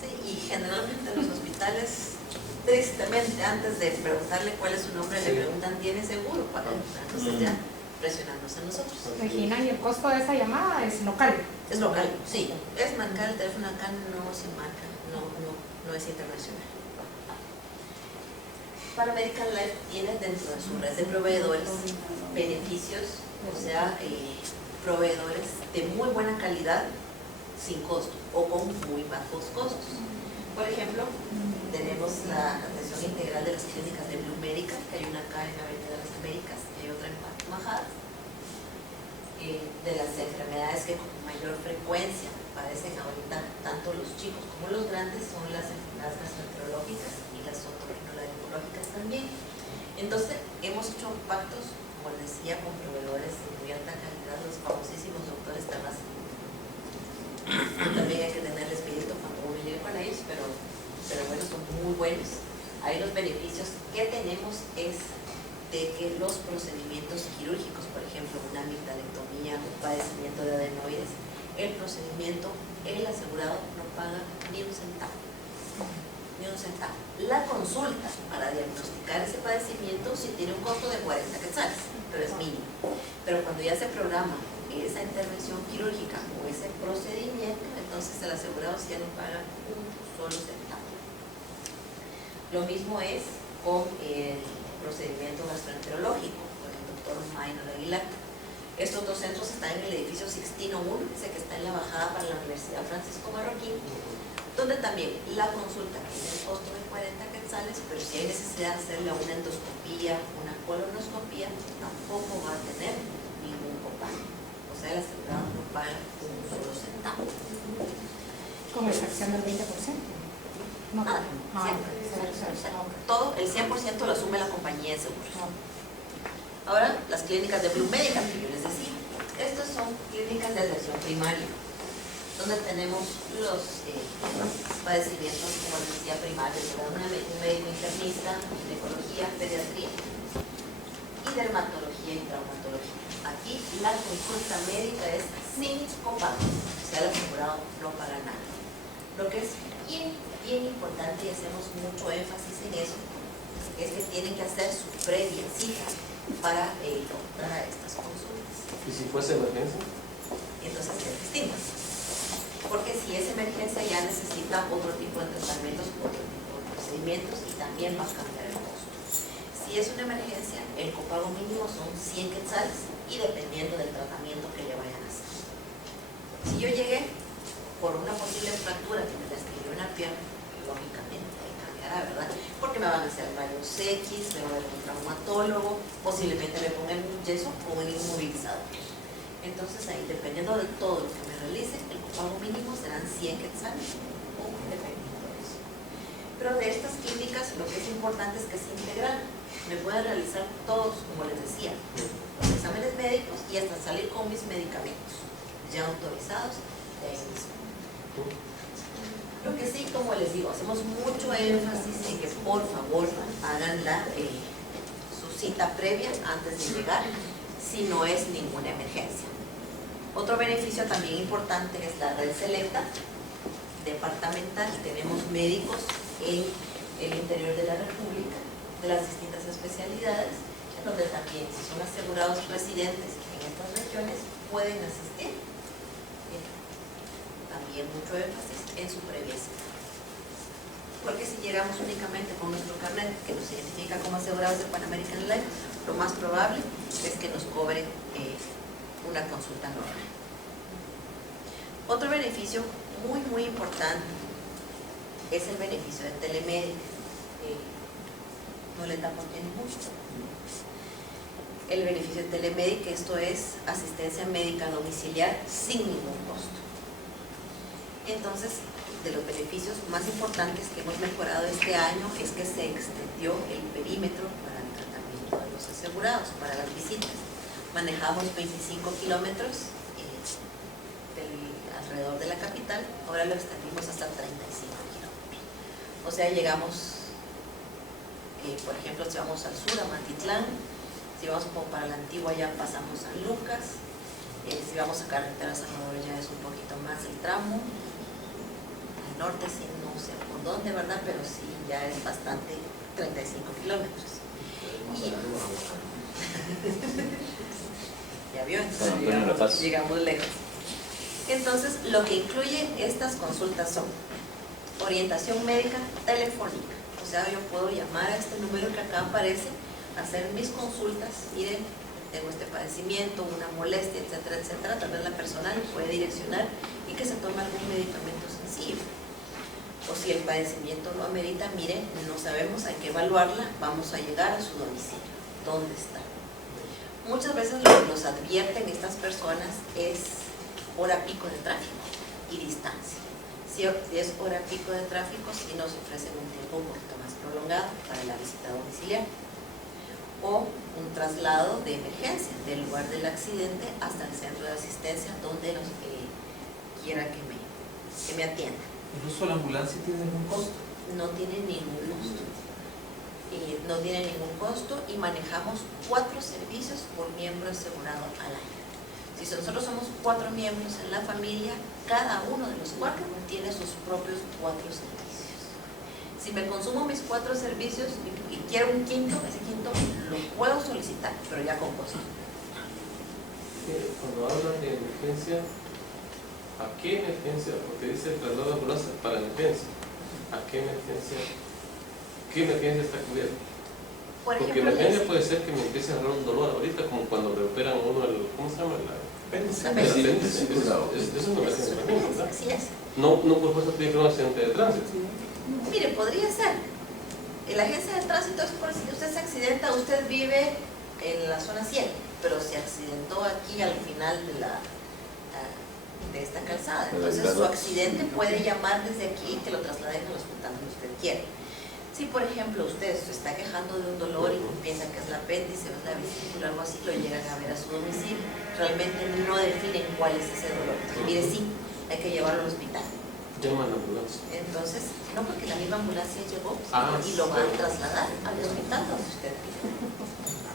Sí, y generalmente en los hospitales, tristemente, antes de preguntarle cuál es su nombre, le preguntan, ¿tiene seguro? Entonces ya presionarnos a nosotros. Regina, ¿y el costo de esa llamada es local? Es local, sí. Es marcar el teléfono acá, no se marca, no es internacional. Paramedical Life tiene dentro de su red de proveedores beneficios, o sea, proveedores de muy buena calidad sin costo o con muy bajos costos. Por ejemplo, tenemos la atención integral de las clínicas de Blue Medical, que hay una acá en la Avenida de las Américas y hay otra en Majada. de las enfermedades que con mayor frecuencia padecen ahorita tanto los chicos como los grandes son las enfermedades gastroenterológicas y las otorrinolaringológicas también. Entonces hemos hecho pactos, como les decía, con proveedores de muy alta calidad, los famosísimos doctores Tabas. También hay que tener espíritu cuando uno llegue con ellos, pero bueno, son muy buenos. Ahí los beneficios que tenemos es de que los procedimientos quirúrgicos, por ejemplo, una amigdalectomía, un padecimiento de adenoides, el procedimiento, el asegurado no paga ni un centavo. Ni un centavo. La consulta para diagnosticar ese padecimiento sí tiene un costo de 40 quetzales, pero es mínimo. Pero cuando ya se programa esa intervención quirúrgica o ese procedimiento, entonces el asegurado sí ya no paga un solo centavo. Lo mismo es con el procedimiento gastroenterológico con el doctor Maynor Aguilar. Estos dos centros están en el edificio Sixtino 1, ese que está en la bajada para la Universidad Francisco Marroquín, donde también la consulta tiene el costo de 40 quetzales, pero si hay necesidad de hacerle una endoscopía, una colonoscopía, tampoco va a tener ningún copago. O sea, el asegurado no paga un solo centavo. Con excepción del 20%. No, todo, el 100% lo asume la compañía de seguros. Ahora, las clínicas de Blue Medical, que yo les decía, estas son clínicas de atención primaria, donde tenemos los padecimientos, como les decía, primarios, un médico internista, ginecología, pediatría y dermatología y traumatología. Aquí la consulta médica es sin copago, o sea, el asegurado no paga nada. Lo que es bien importante, y hacemos mucho énfasis en eso, es que tienen que hacer su previa cita para optar a estas consultas. ¿Y si fuese emergencia? Entonces es distinto, porque si es emergencia ya necesita otro tipo de tratamientos, otro tipo de procedimientos y también va a cambiar el costo. Si es una emergencia, el copago mínimo son 100 quetzales y dependiendo del tratamiento que le vayan a hacer. Si yo llegué por una posible fractura que me lastimó una pierna, lógicamente cambiará, ¿verdad? Porque me van a hacer rayos X, me va a ver un traumatólogo, posiblemente me pongan un yeso o un inmovilizador. Entonces ahí, dependiendo de todo lo que me realice, el copago mínimo serán 100 quetzales o dependiendo de eso. Pero de estas clínicas lo que es importante es que sea integral. Me pueden realizar todos, como les decía, los exámenes médicos y hasta salir con mis medicamentos ya autorizados de ahí mismo. Lo que sí, como les digo, hacemos mucho énfasis en que por favor hagan su cita previa antes de llegar si no es ninguna emergencia. Otro beneficio también importante es la red selecta departamental. Tenemos médicos en el interior de la República de las distintas especialidades, en donde también si son asegurados residentes en estas regiones pueden asistir. También mucho énfasis en su previa cita. Porque si llegamos únicamente con nuestro carnet que nos identifica como asegurados de Pan American Life, lo más probable es que nos cobren una consulta normal. Otro beneficio muy importante es el beneficio de telemédica. No le damos mucho. El beneficio de telemédica, esto es asistencia médica domiciliar sin ningún costo. Entonces, de los beneficios más importantes que hemos mejorado este año es que se extendió el perímetro para el tratamiento de los asegurados, para las visitas. Manejamos 25 kilómetros alrededor de la capital, ahora lo extendimos hasta 35 kilómetros. O sea, llegamos, por ejemplo, si vamos al sur, a Matitlán, si vamos un poco para la Antigua ya pasamos a Lucas, si vamos a carretera San Salvador ya es un poquito más el tramo, al norte sí no sé por dónde, ¿verdad? Pero sí ya es bastante, 35 kilómetros. Y ya vio, entonces llegamos lejos. Entonces, lo que incluye estas consultas son orientación médica telefónica. O sea, yo puedo llamar a este número que acá aparece, hacer mis consultas, miren, tengo este padecimiento, una molestia, etcétera, etcétera. Tal vez la persona le puede direccionar y que se tome algún medicamento sencillo. O si el padecimiento lo amerita, miren, no sabemos, hay que evaluarla, vamos a llegar a su domicilio. ¿Dónde está? Muchas veces lo que nos advierten estas personas es hora pico de tráfico y distancia. Si es hora pico de tráfico, sí nos ofrecen un tiempo un poquito más prolongado para la visita domiciliaria o un traslado de emergencia del lugar del accidente hasta el centro de asistencia donde nos quiera que me atienda. ¿Incluso la ambulancia tiene algún costo? No tiene ningún costo. No tiene ningún costo y manejamos 4 servicios por miembro asegurado al año. Si nosotros somos 4 miembros en la familia, cada uno de los 4 tiene sus propios 4 servicios. Si me consumo mis 4 servicios y quiero un quinto, ese quinto lo puedo solicitar, pero ya con costo. Cuando hablan de emergencia, ¿a qué emergencia? Porque dice traslado de ambulancia para emergencia. ¿A qué emergencia? ¿Qué emergencia está cubierta? Por Porque ejemplo, emergencia puede ser que me empiece a dar un dolor ahorita, como cuando le operan a uno el, ¿cómo se llama? Apéndice. La El apéndice. Eso es una emergencia también, ¿verdad? así es. No por fuerza tiene que ser un accidente de tránsito. Mire, podría ser. La agencia de tránsito es por si usted se accidenta, usted vive en la zona 100, pero se accidentó aquí al final de esta calzada. Entonces su accidente puede llamar desde aquí que lo trasladen al hospital donde usted quiere. Si por ejemplo usted se está quejando de un dolor y piensa que es el apéndice o es la vesícula o algo así, lo llegan a ver a su domicilio, realmente no definen cuál es ese dolor. Mire, sí, hay que llevarlo al hospital. Llaman a la ambulancia. Entonces, no, porque la misma ambulancia llegó y lo sí. va a trasladar al hospital donde usted pide.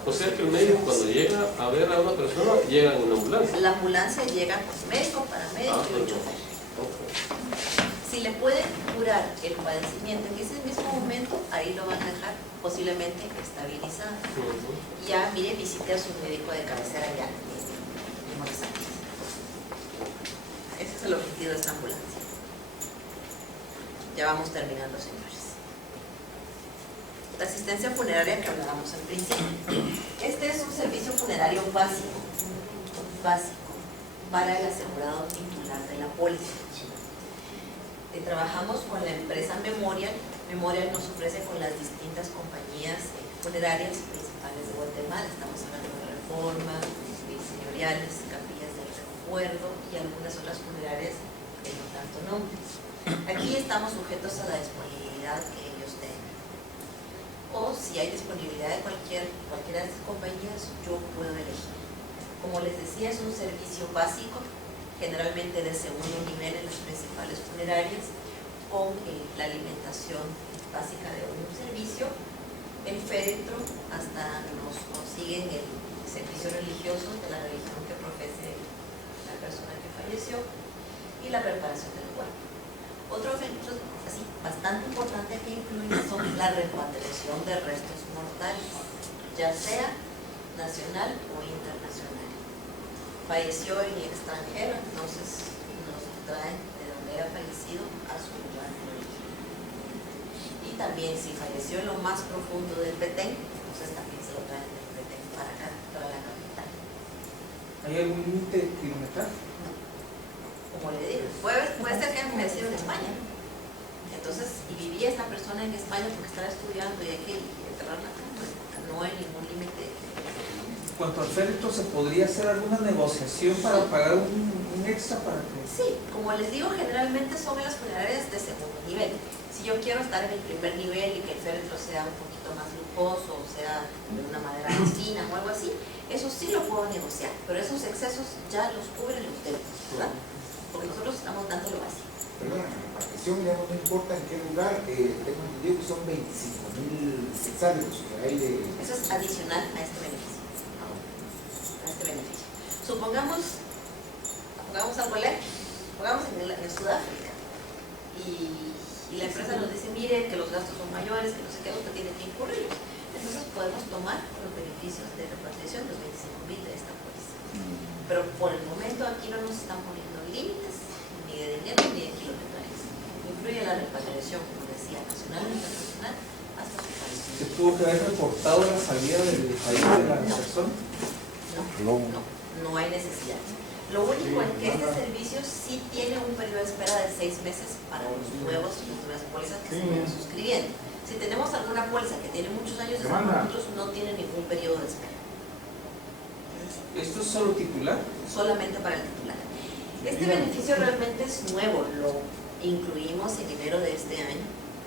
O sea que el médico cuando llega a ver a una persona, llega en una ambulancia. La ambulancia llega con médico, paramédico y un chofer. Si le pueden curar el padecimiento en ese mismo momento, ahí lo van a dejar posiblemente estabilizado. Ya, mire, visite a su médico de cabecera ya en Buenos Aires. Ese es el objetivo de esta ambulancia. Ya vamos terminando, señores. La asistencia funeraria que hablábamos al principio. Este es un servicio funerario básico para el asegurado titular de la póliza. Trabajamos con la empresa Memorial. Memorial nos ofrece con las distintas compañías funerarias principales de Guatemala. Estamos hablando de Reforma, Señoriales, Capillas del Recuerdo y algunas otras funerarias que no tanto nombre. Aquí estamos sujetos a la disponibilidad que ellos tengan. O si hay disponibilidad de cualquiera de estas compañías, yo puedo elegir. Como les decía, es un servicio básico, generalmente de segundo nivel en las principales funerarias, con la alimentación básica de un servicio, el féretro, hasta nos consiguen el servicio religioso de la religión que profese la persona que falleció y la preparación del cuerpo. Otro efecto así, bastante importante que incluye son la repatriación de restos mortales, ya sea nacional o internacional. Falleció en el extranjero, entonces nos traen de donde haya fallecido a su lugar de origen. Y también si falleció en lo más profundo del Petén, entonces también se lo traen del Petén para acá, para la capital. ¿Hay algún límite de kilometraje? Como le digo, puede ser que haya fallecido en España. Entonces, y vivía esta persona en España porque estaba estudiando y hay que enterrarla acá, pues no hay ningún límite. En cuanto al féretro, ¿se podría hacer alguna negociación para pagar un extra para que...? Sí, como les digo, generalmente son las funerarias de segundo nivel. Si yo quiero estar en el primer nivel y que el féretro sea un poquito más lujoso, o sea de una madera más fina o algo así, eso sí lo puedo negociar, pero esos excesos ya los cubren ustedes, ¿verdad? Porque nosotros estamos dando lo básico. Perdón, la repartición, digamos, no importa en qué lugar, tengo entendido que son 25.000 quetzales que hay de... Eso es adicional a este beneficio. Supongamos algo lejos, pongamos en Sudáfrica y la empresa nos dice, mire que los gastos son mayores, que no sé qué, usted tiene que incurrir. Entonces podemos tomar los beneficios de repatriación, los 25.000 de esta póliza. Pero por el momento aquí no nos están poniendo límites ni de dinero ni de kilometrajes. Incluye la repatriación, como decía, nacional o internacional, hasta su país. ¿Se tuvo que haber reportado la salida del país de la persona? No hay necesidad. Lo único es que este servicio sí tiene un periodo de espera de 6 meses para las nuevas pólizas que se vayan suscribiendo. Si tenemos alguna póliza que tiene muchos años, nosotros no tiene ningún periodo de espera. ¿Esto es solo titular? Solamente para el titular. Este beneficio realmente es nuevo, lo incluimos en enero de este año.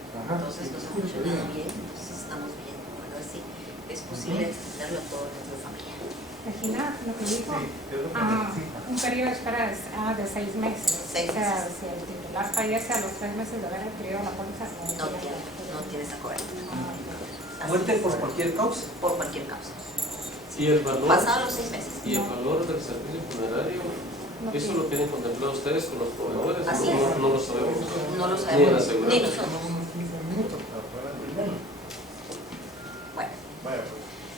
Entonces nos ha funcionado bien, entonces estamos viendo, a ver si es posible extenderlo a todo el núcleo familiar. Regina, lo que dijo, un periodo de espera de 6 meses. O sea, si el titular fallece a los 3 meses de haber adquirido la póliza, no tiene esa cobertura. ¿Muerte por cualquier causa? Por cualquier causa. ¿Y el valor? Pasados los 6 meses. ¿Y el valor del servicio funerario? ¿Eso lo tienen contemplado ustedes con los proveedores? Así es. No lo sabemos. No lo Ni sabemos. el asegurador. Ni nosotros. Bueno.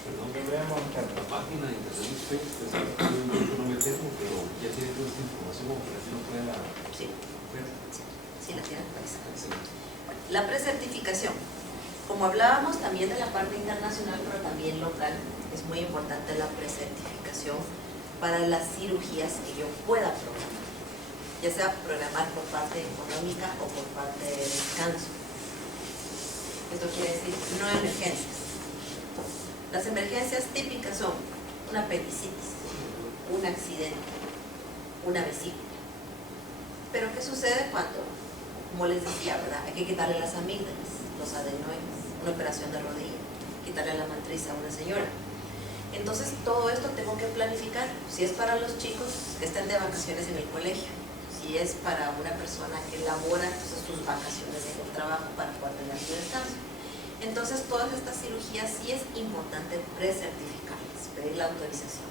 Perdón que veamos la página de internet de usted, yo no me tengo, pero ya tiene toda esta información como para que no pueda ver. Sí, la tienen actualizada. Bueno, la precertificación. Como hablábamos también de la parte internacional, pero también local, es muy importante la precertificación para las cirugías que yo pueda programar, ya sea programar por parte económica o por parte de descanso. Esto quiere decir no emergencias. Las emergencias típicas son una apendicitis, un accidente, una vesícula. Pero ¿qué sucede cuando, como les decía, ¿verdad? Hay que quitarle las amígdalas, los adenoides, una operación de rodilla, quitarle la matriz a una señora? Entonces todo esto tengo que planificar, si es para los chicos que estén de vacaciones en el colegio, si es para una persona que labora sus vacaciones en el trabajo para poder tener su descanso. Entonces todas estas cirugías sí es importante precertificarlas, pedir la autorización.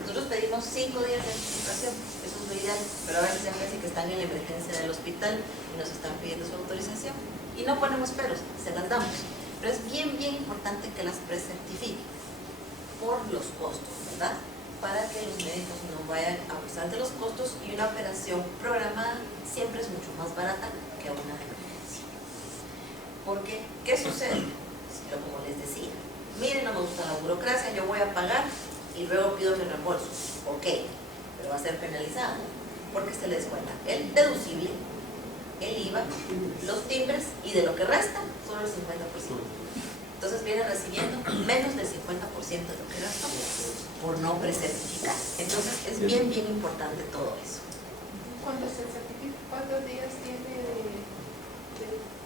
Nosotros pedimos 5 días de anticipación, eso es lo ideal, pero a veces ya casi que están en la emergencia del hospital y nos están pidiendo su autorización y no ponemos peros, se las damos. Pero es bien importante que las precertifiquen por los costos, ¿verdad? Para que los médicos no vayan a abusar de los costos, y una operación programada siempre es mucho más barata que una emergencia. Porque, ¿qué sucede? Pero como les decía, miren, no me gusta la burocracia, yo voy a pagar y luego pido mi reembolso. Ok, pero va a ser penalizado porque se les cuenta el deducible, el IVA, los timbres, y de lo que resta, solo el 50%. Entonces viene recibiendo menos del 50% de lo que gastó por no precertificar. Entonces es bien importante todo eso. Cuando se certifica, ¿cuántos días tiene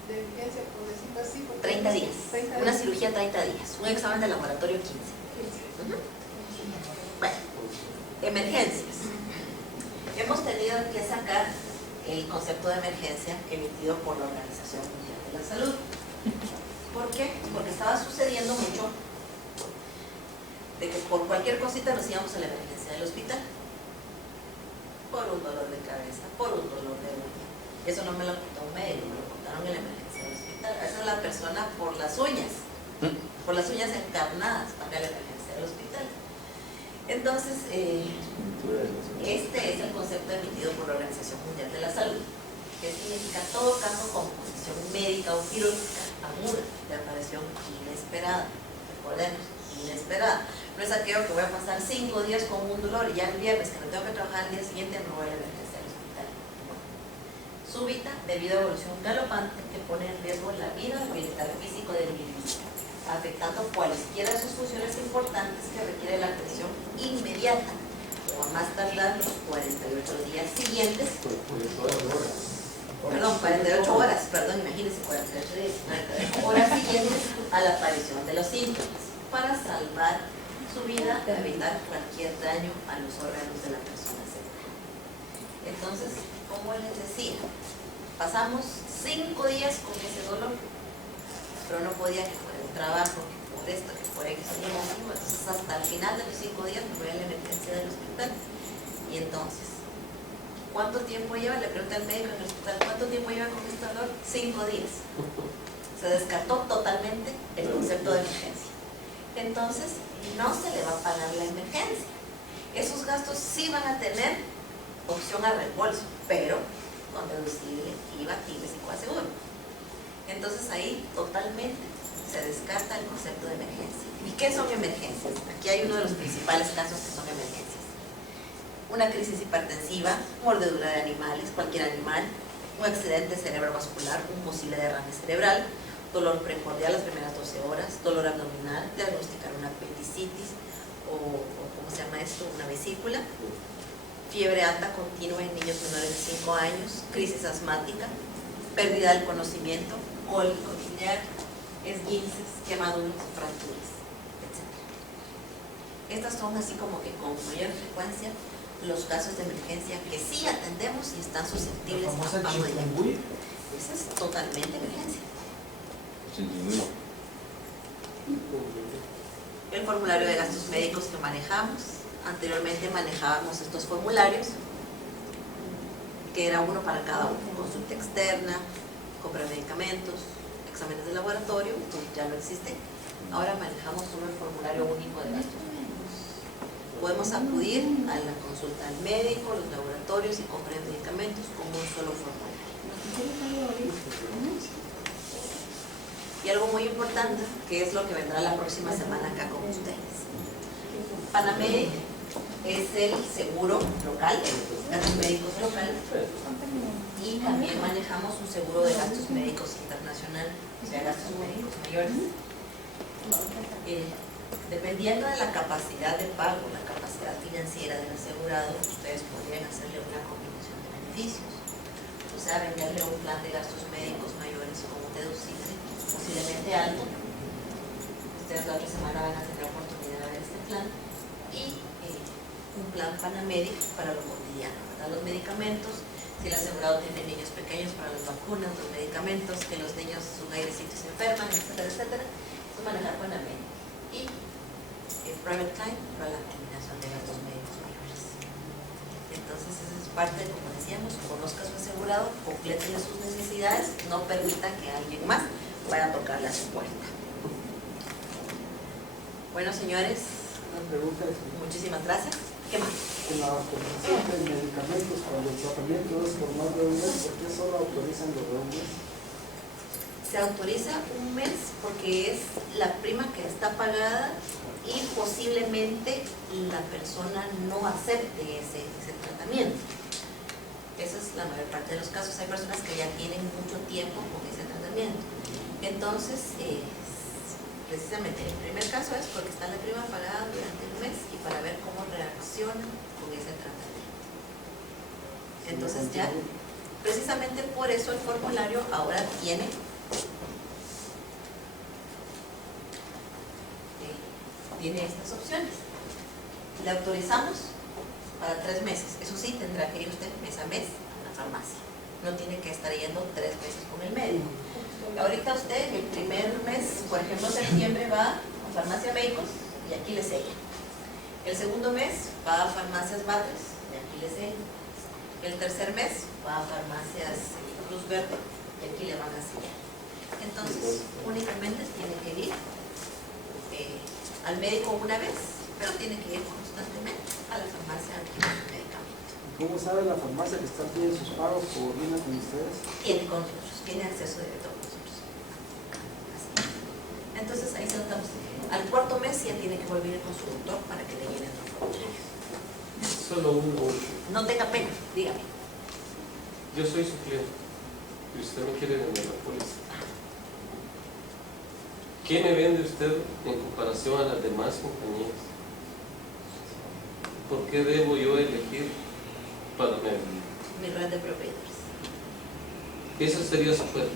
de vigencia, por decirlo así? 30 días. Una cirugía 30 días. Un examen de laboratorio 15. Bueno, emergencias. Hemos tenido que sacar el concepto de emergencia emitido por la Organización Mundial de la Salud. ¿Por qué? Porque estaba sucediendo mucho de que por cualquier cosita nos íbamos a la emergencia del hospital. Por un dolor de cabeza, por un dolor de uña. Eso no me lo contó un médico, me lo contaron en la emergencia del hospital. A veces la persona por las uñas encarnadas para la emergencia del hospital. Entonces, este es el concepto emitido por la Organización Mundial de la Salud, que significa todo caso con condición médica o quirúrgica aguda de aparición inesperada. Recordemos, inesperada. No es aquello que voy a pasar 5 días con un dolor y ya el viernes que no tengo que trabajar el día siguiente me voy a la emergencia del hospital. Súbita debido a evolución galopante que pone en riesgo la vida o el estado físico del individuo, afectando cualesquiera de sus funciones importantes que requiere la atención inmediata o a más tardar los 48 días siguientes. 48 horas, imagínense, 48 días, 48 horas siguientes a la aparición de los síntomas, para salvar su vida, evitar cualquier daño a los órganos de la persona afectada. Entonces, como les decía, pasamos 5 días con ese dolor, pero no podía que por el trabajo, que por esto, que por X motivo. Entonces hasta el final de los 5 días me voy a la emergencia del hospital. Y entonces, ¿cuánto tiempo lleva? Le pregunté al médico en el hospital, ¿cuánto tiempo lleva con este dolor? 5 días. Se descartó totalmente el concepto de emergencia. Entonces, no se le va a pagar la emergencia. Esos gastos sí van a tener opción a reembolso, pero con deducible, IVA, timbres y coaseguro. Entonces ahí totalmente se descarta el concepto de emergencia. ¿Y qué son emergencias? Aquí hay uno de los principales casos que son emergencias. Una crisis hipertensiva, mordedura de animales, cualquier animal, un accidente cerebrovascular, un posible derrame cerebral, dolor precordial las primeras 12 horas, dolor abdominal, diagnosticar una apendicitis o ¿cómo se llama esto? Una vesícula, fiebre alta continua en niños menores de 5 años, crisis asmática, pérdida del conocimiento, cólico biliar, esguinces, quemaduras, fracturas, etc. Estas son así como que con mayor frecuencia los casos de emergencia que sí atendemos y están susceptibles a pago de llanto. Esa es totalmente emergencia. El formulario de gastos médicos que manejamos, anteriormente manejábamos estos formularios, que era uno para cada uno, consulta externa, compra de medicamentos, exámenes de laboratorio, ya no existe. Ahora manejamos solo el formulario único de gastos médicos. Podemos acudir a la consulta al médico, los laboratorios y compra de medicamentos con un solo formulario. Y algo muy importante, que es lo que vendrá la próxima semana acá con ustedes. Panamedic es el seguro local, gastos médicos local, y también manejamos un seguro de gastos médicos internacional, o sea, gastos médicos mayores. Dependiendo de la capacidad de pago, la capacidad financiera del asegurado, ustedes podrían hacerle una combinación de beneficios. O sea, venderle un plan de gastos médicos mayores con un deducible posiblemente alto. Ustedes la otra semana van a tener la oportunidad de ver este plan. Y un plan Panamedic para lo cotidiano, ¿verdad? Los medicamentos, si el asegurado tiene niños pequeños para las vacunas, los medicamentos, que los niños sus airecitos se enferman, etcétera, etcétera, eso manejar Panamedic. Y el private time para la combinación de gastos médicos mayores. Entonces esa es parte, como decíamos, conozca a su asegurado, complétele sus necesidades, no permita que alguien más vaya a tocarle a su puerta. Bueno, señores, una pregunta es, muchísimas gracias. ¿Qué más? En la autorización de medicamentos para el tratamiento es por más de un mes, ¿por qué solo autorizan los de un mes? Se autoriza un mes porque es la prima que está pagada y posiblemente la persona no acepte ese tratamiento. Esa es la mayor parte de los casos. Hay personas que ya tienen mucho tiempo con ese tratamiento. Entonces, precisamente el primer caso es porque está la prima pagada durante un mes y para ver cómo reaccionan con ese tratamiento. Entonces ya, precisamente por eso el formulario ahora tiene estas opciones. Le autorizamos para 3 meses. Eso sí, tendrá que ir usted mes a mes a la farmacia. No tiene que estar yendo 3 meses con el médico. Ahorita usted, el primer mes, por ejemplo, septiembre, va a farmacia médicos y aquí le sella. El segundo mes va a farmacias Batres y aquí le sella. El tercer mes va a farmacias Cruz Verde y aquí le van a sellar. Entonces, únicamente tiene que ir al médico una vez, pero tiene que ir constantemente a la farmacia a adquirir su medicamento. ¿Cómo sabe la farmacia que está pidiendo sus pagos? ¿Coordina con ustedes? Tiene con nosotros, tiene acceso directo con nosotros. Entonces ahí saltamos. Al cuarto mes ya tiene que volver con su doctor para que le llenen los formularios. Solo uno. No tenga pena, dígame. Yo soy su cliente y usted me quiere vender la póliza. ¿Qué me vende usted en comparación a las demás compañías? ¿Por qué debo yo elegir para mi red de proveedores? Esa sería su oferta.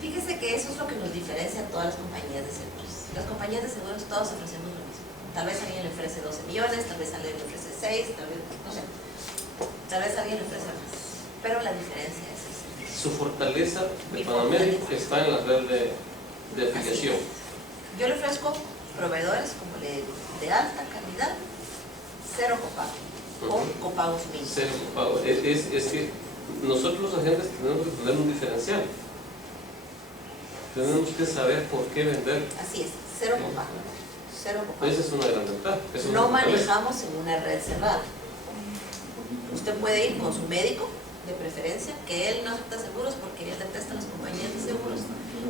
Fíjese que eso es lo que nos diferencia a todas las compañías de seguros. Las compañías de seguros todos ofrecemos lo mismo. Tal vez alguien le ofrece 12 millones, tal vez alguien le ofrece 6, tal vez, no sé. Tal vez alguien le ofrece más. Pero la diferencia es esa. Su fortaleza de Panamedic está en la red de afiliación. Yo le ofrezco proveedores, como le digo, de alta calidad, cero copago, o copagos mínimos. Cero copago. Es que nosotros los agentes tenemos que tener un diferencial. Tenemos que saber por qué vender. Así es, cero copago. Cero copago. Esa es una gran ventaja. No manejamos en una red cerrada. Usted puede ir con su médico, de preferencia, que él no acepta seguros porque él detesta las compañías de seguros,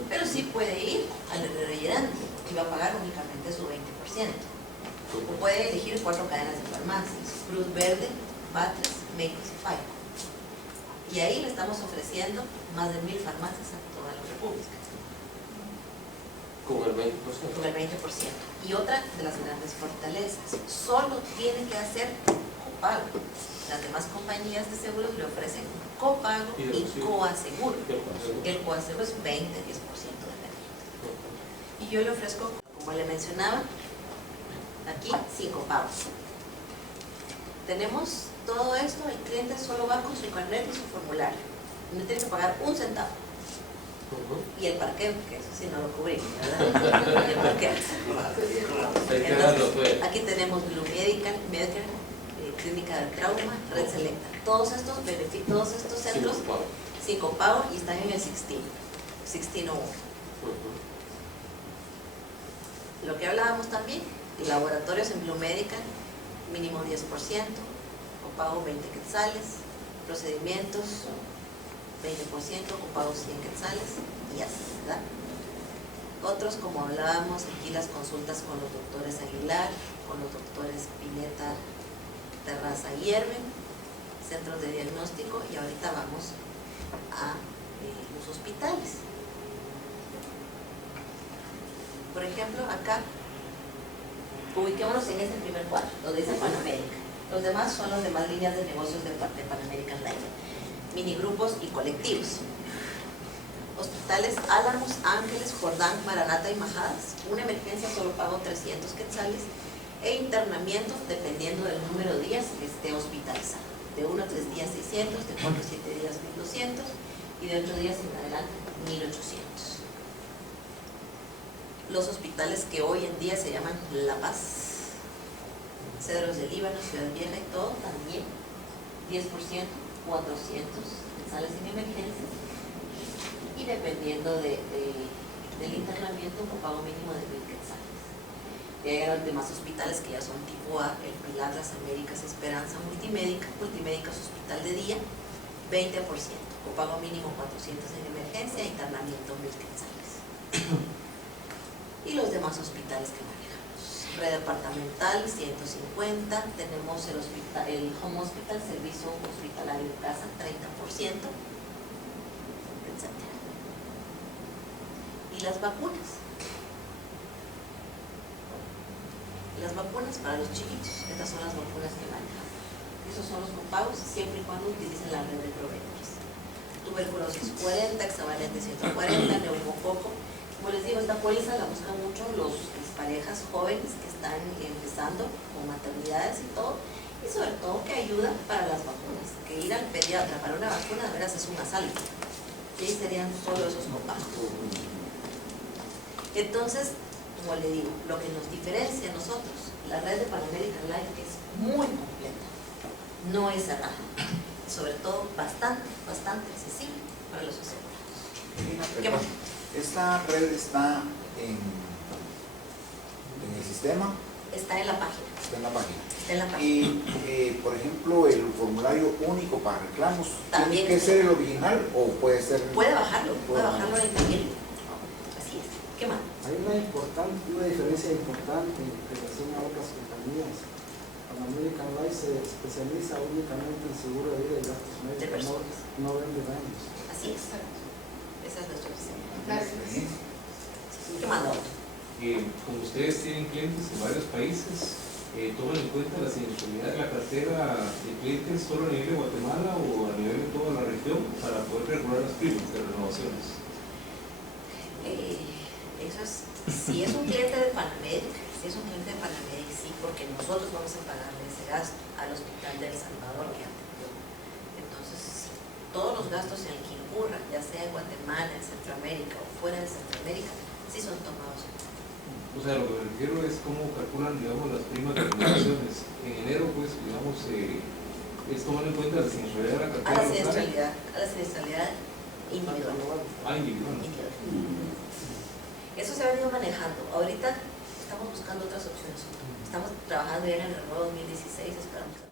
pero sí puede ir al herrero y va a pagar únicamente su 20%. O puede elegir 4 cadenas de farmacias: Cruz Verde, Batres, Médicos y Faico. Y ahí le estamos ofreciendo más de 1000 farmacias a toda la República. Con el 20%. Con el 20%. Y otra de las grandes fortalezas, solo tiene que hacer copago. Las demás compañías de seguros le ofrecen copago y coaseguro. El coaseguro es 20-10% dependiendo. Y yo le ofrezco, como le mencionaba, aquí 5 pagos. Tenemos todo esto, el cliente solo va con su carnet y su formulario. No tiene que pagar un centavo. Y el parqueo, que eso sí no lo cubrimos, ¿verdad? Y el parqueo. Entonces, aquí tenemos Blue Medical, Medicare, Clínica del Trauma, Red Selecta. Todos estos beneficios, todos estos centros, 5 pagos y están en el 1601. Lo que hablábamos también, laboratorios en Blue Medical, mínimo 10%, copago 20 quetzales, procedimientos 20%, copago 100 quetzales y así, ¿verdad? Otros, como hablábamos, aquí las consultas con los doctores Aguilar, con los doctores Pineta, Terraza y Yerben, centros de diagnóstico, y ahorita vamos a los hospitales. Por ejemplo, acá, ubiquémonos en este primer cuadro, donde dice Panamérica. Los demás son las demás líneas de negocios de Panamerican Life, minigrupos y colectivos. Hospitales Álamos, Ángeles, Jordán, Maranata y Majadas. Una emergencia solo pago 300 quetzales e internamiento dependiendo del número de días que esté hospitalizado. De 1 a 3 días 600, de 4 a 7 días 1200 y de 8 días en adelante 1800. Los hospitales que hoy en día se llaman La Paz, Cedros del Líbano, Ciudad Vieja y todo, también 10%, 400 quetzales en emergencia y dependiendo del internamiento un copago mínimo de 1000 quetzales. Y hay los demás hospitales que ya son tipo A, el Pilar, Las Américas, Esperanza, Multimédicas Hospital de Día, 20%, copago mínimo 400 en emergencia, internamiento 1000 quetzales. Y los demás hospitales que manejamos. Red departamental, 150, tenemos el Home Hospital, servicio hospitalario en casa, 30%, etc. Y las vacunas. Las vacunas para los chiquitos, estas son las vacunas que manejamos. Esos son los copagos siempre y cuando utilicen la red de proveedores. Tuberculosis 40, hexavalente 140, neumococo. Como les digo, esta póliza la buscan mucho las parejas jóvenes que están empezando con maternidades y todo, y sobre todo que ayuda para las vacunas, que ir al pediatra para una vacuna de veras es un asalto, y ahí serían solo esos copagos. Entonces, como le digo, lo que nos diferencia a nosotros, la red de Panamerican Life es muy completa, no es cerrada, y sobre todo bastante accesible para los asegurados. ¿Qué más? ¿Esta red está en el sistema? Está en la página. Está en la página. Está en la página. Y, por ejemplo, el formulario único para reclamos, ¿tiene que ser el original o puede ser...? Puede bajarlo e imprimirlo. Así es. ¿Qué más? Hay una diferencia importante en relación a otras compañías. Panamerican Life se especializa únicamente en seguro de vida y gastos médicos, no vende daños. Así es. Esa es nuestra visión. Gracias. ¿Qué más? Como ustedes tienen clientes en varios países, ¿toman en cuenta la siniestralidad de la cartera de clientes solo a nivel de Guatemala o a nivel de toda la región para poder regular las primas de renovaciones? Eso es, si es un cliente de Panameric, sí, porque nosotros vamos a pagarle ese gasto al Hospital de El Salvador que atendió. Entonces, sí, todos los gastos en el que incurra, ya sea en Guatemala, en Centroamérica o fuera de Centroamérica, sí son tomados. O sea, lo que me refiero es cómo calculan, digamos, las primas de renovaciones. En enero, pues, digamos, es tomar en cuenta la siniestralidad de la cartera. A la siniestralidad individual. Individual. Eso se ha venido manejando. Ahorita estamos buscando otras opciones. Estamos trabajando ya en el renuevo 2016, esperamos